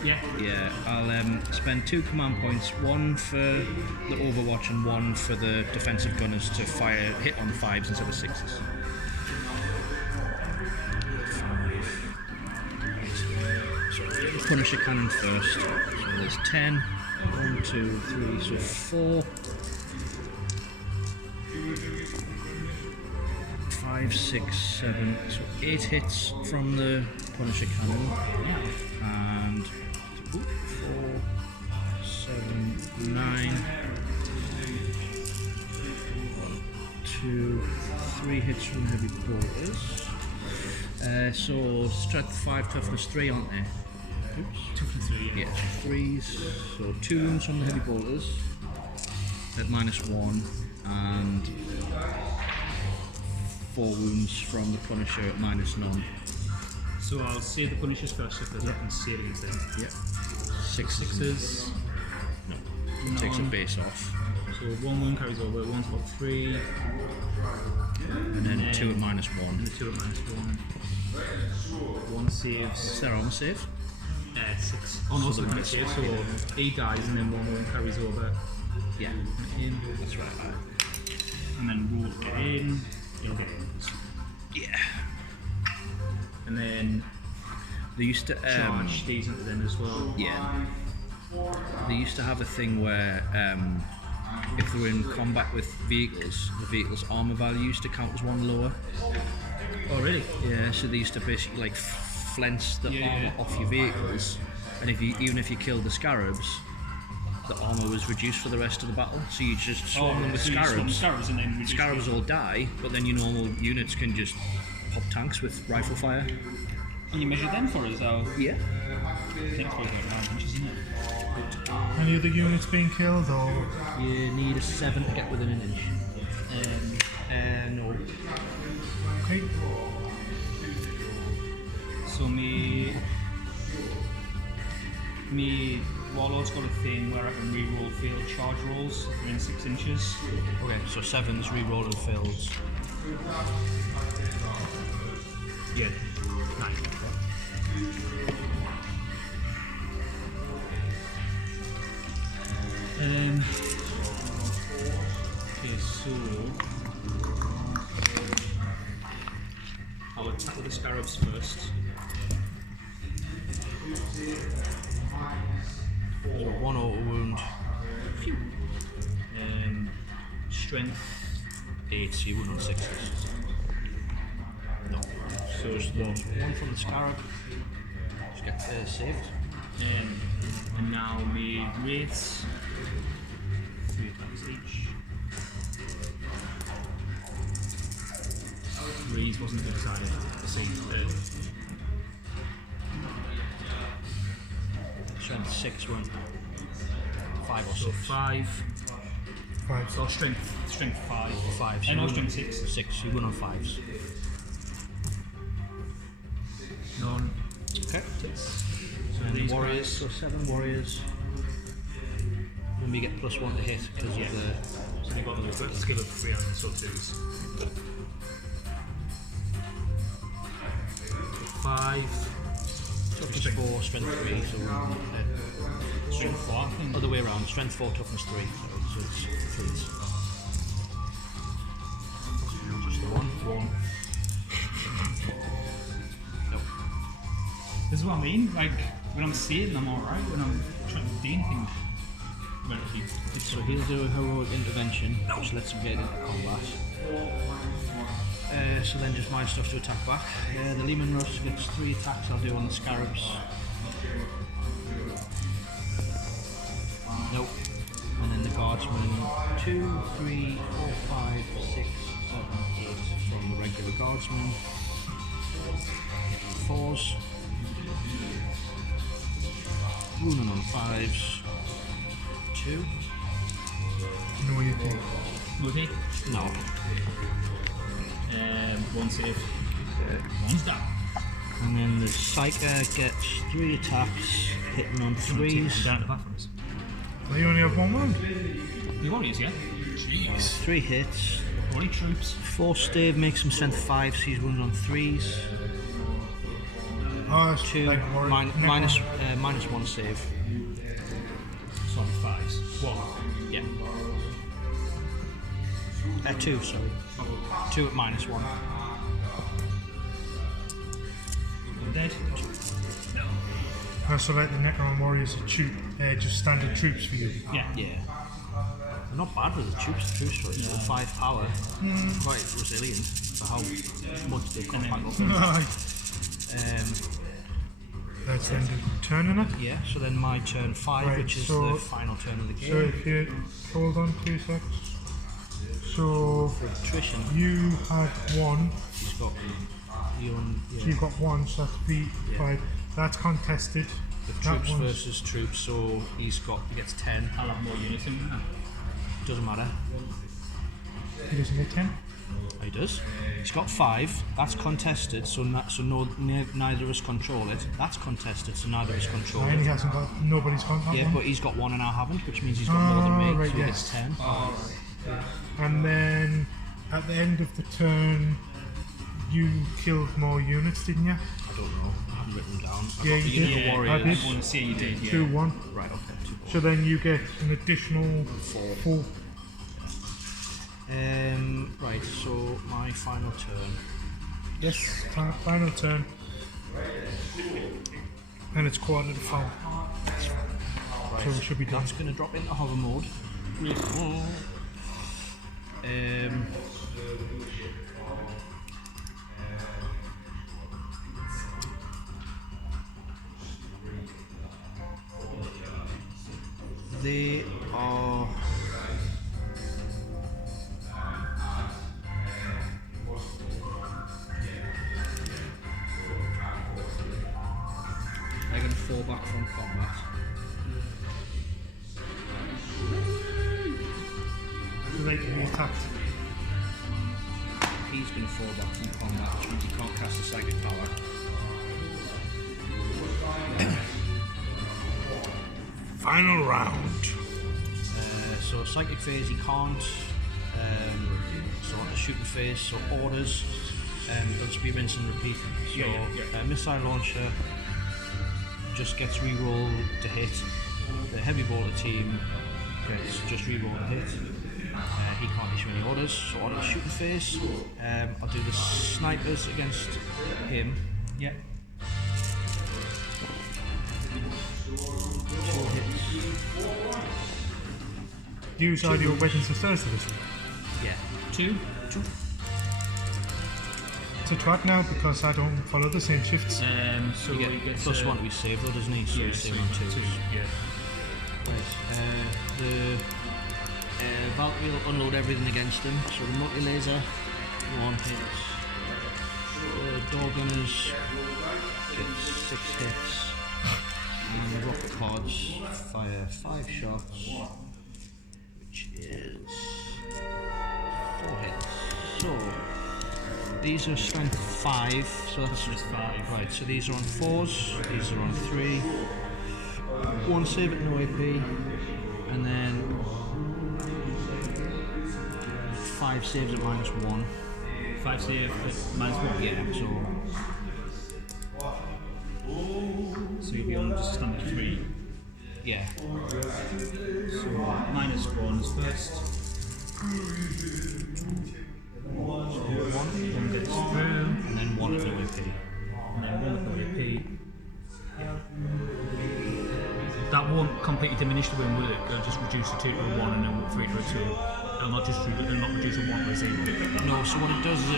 Yeah. Yeah, I'll spend 2 command points, 1 for the Overwatch and 1 for the defensive gunners to hit on 5s instead of 6s. Punisher cannon first. So there's 10. 1, 2, 3, so 4. 5, 6, 7. So 8 hits from the Punisher cannon. And 4, 7, 9. 1, 2, 3 hits from heavy bolters. So strength 5, toughness 3, aren't they? Oops. Toughness 3. Yeah, so 3s. So 2 wounds from the heavy bolters at -1, and 4 wounds from the Punisher at -none. So I'll save the Punishers first because I can save against them. Yep. 6 6s. No. Takes a base off. So 1 wound carries over, 1's about 3, And then 2 at -1. and the 2 at -1. 1 saves. Is there armor save? 6. Oh no, so the the minus save, one. so 8 dies and then 1 wound carries over. Yeah. In, That's right. and then roll get in. It'll get in. Yeah. And then They used to charge stays into them as well. yeah. They used to have a thing where if they were in combat with vehicles, the vehicle's armor value used to count as 1 lower. Oh really? Yeah, so they used to basically like flinch the Yeah. armor off your vehicles, and even if you killed the Scarabs, the armor was reduced for the rest of the battle. So you just swarm them with so you swarm Scarabs. Scarabs and then reduce Scarabs all die, but then your normal units can just pop tanks with rifle fire. Can you measure them for us? I'll Yeah. think for about inches, isn't it? Any other units being killed or You need a 7 to get within an inch. No. okay? So me Warlord's got a thing where I can re-roll failed charge rolls within 6 inches. Okay, so 7s, reroll and fills. Yeah. 9. Okay, so I'll attack with the Scarabs first. So 1 auto wound. Strength. 8, so you wouldn't on 6s. No. So just 1 from the Scarab. Just get saved. And now me wraiths. 3 attacks each. 3s wasn't decided. Strength 6 went 5 or 6. So 5. 5. So strength 5. 5. And no, strength 6. 6, you went on 5s. None. Okay. 6. then these the warriors, guys. so 7 warriors. And we get +1 to hit because Yeah. of the. So we've got the skill of 3 and so 2s. 5, toughness 4, strength 3, so Strength 4, I think. other way around, strength 4, toughness 3, so it's 3s. Just the 1. Nope. This is what I mean. Like when I'm saving, I'm alright. When I'm trying to do anything, relatively. So he'll do a heroic intervention, which lets him get into combat. So then just my stuff to attack back. The Lehman Russ gets 3 attacks, I'll do on the Scarabs. Nope. And then the Guardsman, 2, 3, 4, 5, 6, 7, 8 from the regular Guardsman. 4s. Runing on 5s. 2. No, what you think? Will he? No. 1 save. 1's down. And then the Psyker gets 3 attacks, hitting on Take him 3s. down to the bathrooms. Well, you only have one wound. The warriors, yeah. Jeez. 3 hits. Only troops. 4 stave makes him strength 5, so he's wounds on 3s. Oh, it's 2 like minus 1 save. Sorry, 5s. 1. Yeah. 2, sorry. 2 at -1. I'm dead. So like the Necron warriors are just standard troops for you. Yeah. Yeah. They're not bad with the troops, so it's got 5 power. Quite resilient for how much they've got back up. Let's then do turn in it. Yeah, so then my turn 5, Right, which is so- the final turn of the game. So if you hold on 2 seconds. So For attrition, you had 1, he's got you on so you've got 1, so that's V5. That's contested. the That troops one's- versus troops, so he gets 10. I'll have more units in there. Doesn't matter. He doesn't get 10. Oh, he does. He's got 5. That's contested, so neither of us control it. That's contested, so neither of us control And he it. hasn't got, nobody's got that Yeah, one. but he's got 1 and I haven't, which means he's got more than me, right, so he yes. gets 10. And then at the end of the turn, you killed more units, didn't you? I don't know. I haven't written them down. I Yeah, got the you unit did. of I warriors. did. I want to say you did, yeah. 2-1. Right, okay. 2. So then you get an additional 4. Right, so my final turn. Yes, final turn. And it's quarter to 4. Right, So we should be done. that's going to drop into hover mode. They are. They're going to fall back from combat. So they can be attacked. He's going to fall back from combat, which means he can't cast a psychic power. Final round. So psychic phase he can't. So on the shooting phase, so orders. It'll just be rinse and repeat. So Yeah. missile launcher just gets re-rolled to hit. The heavy bolter team gets just re-rolled to hit. He can't issue any orders. So on the shooting phase, I'll do the snipers against him. Yeah. 2 hits. Use ideal weapons and stairs to this one. Yeah. 2. It's a track now because I don't follow the same shifts. So You he get gets plus 1 to be saved though, doesn't he? So Yeah, he's so saving on 2. Yeah. Right. The Valkyrie will unload everything against him. So the multi-laser, 1 hit. The door gunners get 6 hits. And the rocket pods fire 5 shots, which is 4 hits. So these are strength 5. So that's Just 5. right. So these are on 4s. These are on 3. 1 save at no AP, and then 5 saves at -1. 5 save at -1. Yeah, So you'll be on just a standard 3. yeah. So -1 is first. One gets through, And then 1 at no AP. and then 1 at the AP. That won't completely diminish the wound, will it? It'll just reduce the 2 to a 1 and then 3 to a 2. It'll not reduce a 1 to a 0. No, so what it does is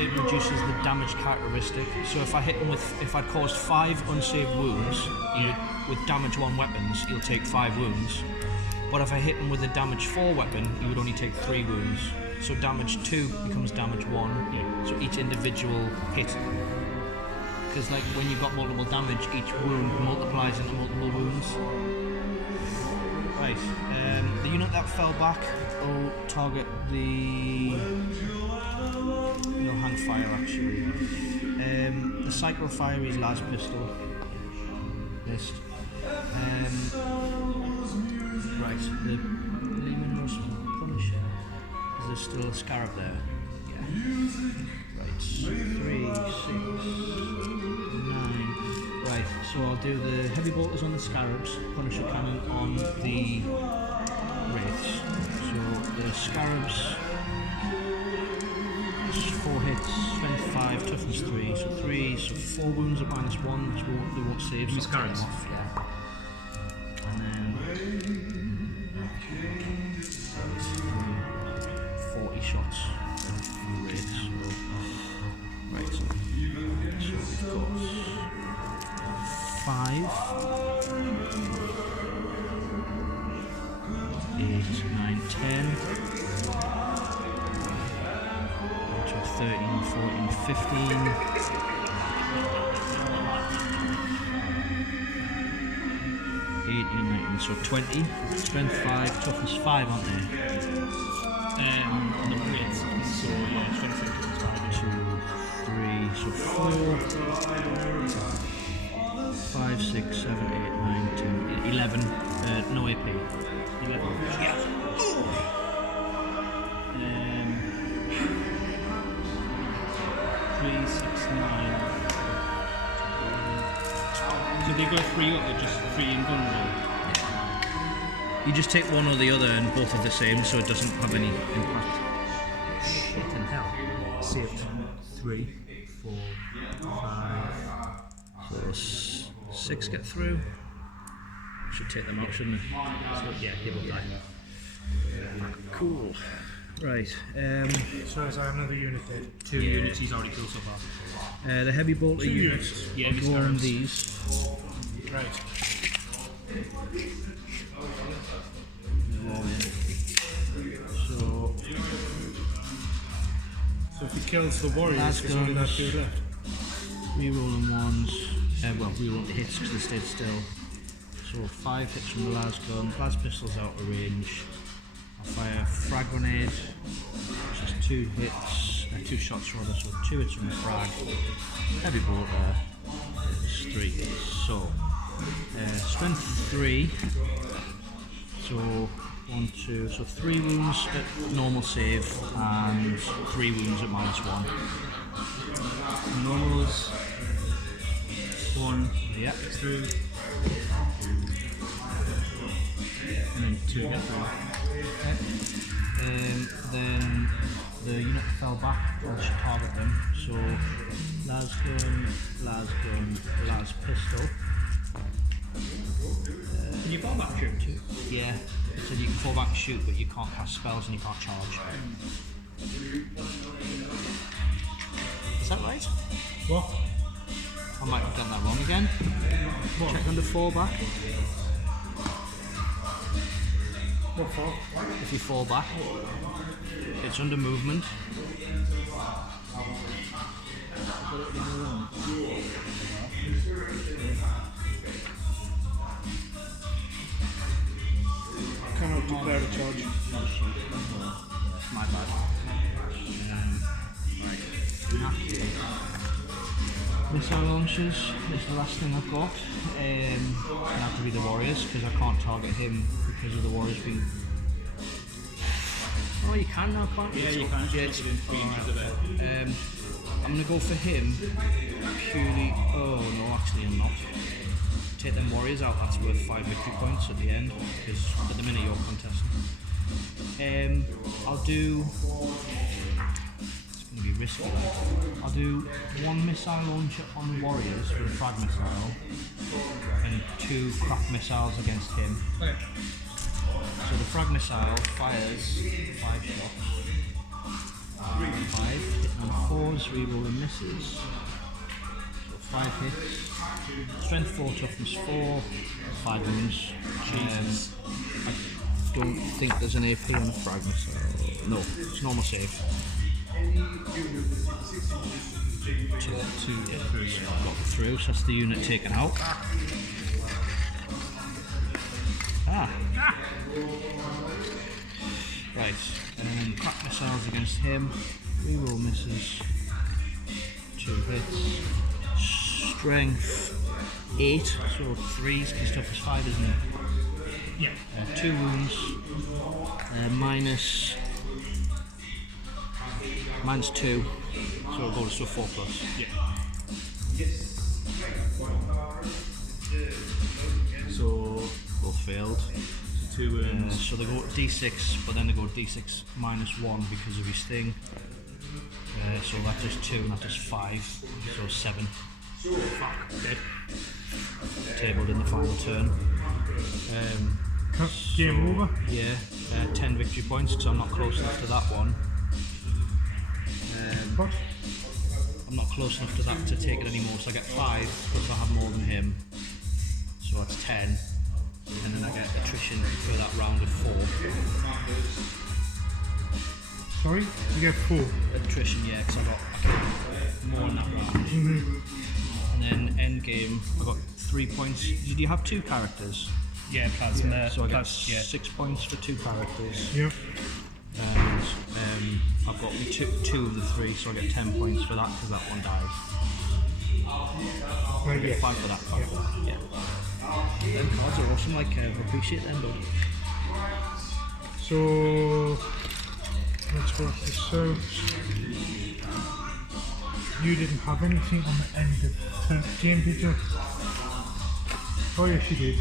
it reduces the damage characteristic. So if I hit him if I'd caused 5 unsaved wounds, with damage 1 weapons, you'll take 5 wounds. But if I hit him with a damage 4 weapon, you would only take 3 wounds. So damage 2 becomes damage 1. So each individual hit. Because like when you've got multiple damage, each wound multiplies into multiple wounds. Right, the unit that fell back will target the... He'll hang fire actually. The cycle of fire is last pistol. Missed. Right, the Lehman Russ Punisher. Is there still a scarab there? Yeah. Right, 3, 6, 9. Right, so I'll do the heavy bolters on the scarabs, Punisher cannon on the wraiths. So the scarabs, 4 hits, strength 5, toughness 3, so 3, so 4 wounds at -1, which they won't save. Use so scarabs. off, yeah. And then 40 shots on wraiths. So, right, so we've got 5, 8, 9, 10, 13, 14, 15, 18, 19, so 20, strength 5, toughness 5, aren't they? On the wraiths, so yeah, strength 6 is 2, 3, so 4, 5, 6, 7, 8, 9, 10, 11, no AP. 11. Yeah. 3, 6, 9. So they go 3 up, or just 3 in gun roll? You just take one or the other and both are the same, so it doesn't have any impact. Shit in hell. Saved 3, 4, 5. So 6 get through. Should take them out, shouldn't it? So yeah, he will die. Cool. Right. So is that another unit dead? 2 units he's already killed so far. The heavy bolter 2 units. units? Yeah, I'll these go on scarabs. these. Right. So So if he kills the warriors, there's only that 2 left. rerolling ones. Well, rerolling the hits because they stayed still. So 5 hits from the las gun. Las pistol's out of range. I'll fire frag grenade, which is 2 hits, 2 shots rather, so 2 hits from the frag. Heavy bolter, 3 hits. So strength 3. So 1, 2, so 3 wounds at normal save and 3 wounds at -1. Normals. 1 Yep. through. And then 2 get through. Then the unit that fell back, I should target them. So las pistol. Can you fall back shoot? Yeah, so you can fall back and shoot, but you can't cast spells and you can't charge. Is that right? What? I might have done that wrong again. Check under fall back. What for? If you fall back, it's under movement. Cannot declare a charge. My bad. In that case, missile launchers is the last thing I've got. Gonna have to be the Warriors because I can't target him because of the Warriors being. Oh, you can now, can't you? Yeah, you can. Yeah, Just within 3 inches of it. I'm gonna go for him purely. Oh no, actually I'm not. Take them Warriors out. That's worth 5 victory points at the end because at the minute you're contesting. I'll do. It's gonna be risky. That. I'll do 1 missile launcher on the Warriors for the frag missile, and 2 craft missiles against him. Okay. So the frag missile fires 5 shots. 5 hitting on 4s, reroll and misses. So 5 hits. Strength 4, toughness 4, 5 wounds. I don't think there's an AP on the frag missile. No, it's normal save. 2 hits. Got through, so that's the unit taken out. Right, crack missiles against him. Reroll misses. 2 hits. Strength 8, so 3s because toughness 5, isn't it? Yeah. 2 wounds. Minus 2, so it'll go to 4 plus. Yeah. So Both failed. 2 wounds. So they go d6, but then they go d6 minus 1 because of his thing. So that does 2 and that does 5, so 7. Fuck. Dead. Tabled in the final turn. Game over. Yeah, 10 victory points because I'm not close enough to that one. What? I'm not close enough to that to take it anymore, so I get 5 plus I have more than him. So that's 10. And then I get attrition for that round of 4. Sorry? You get 4. Attrition, yeah, because I got more in that round. And then end game, I got 3 points. Did you have 2 characters? Yeah, plasma. So I get plus, yeah. 6 points for 2 characters. Yep. And I've got 2 of the 3, so I get 10 points for that because that one dies. Right, yeah. 5 for that card. Yeah. Them cards are awesome, like, I appreciate them, bud. So let's work this out. You didn't have anything on the end of the game, did you? Oh yes, you did.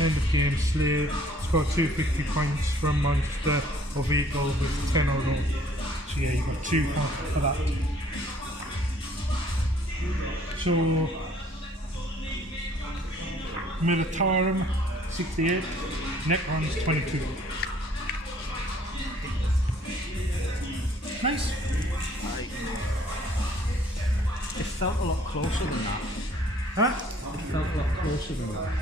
End of game, slave. Score 2 victory points for a monster or vehicle with 10 or more. So yeah, you got 2 for that. So Militarum 68, Necrons 22. Nice. It felt a lot closer than that. Huh? It felt a lot closer than that.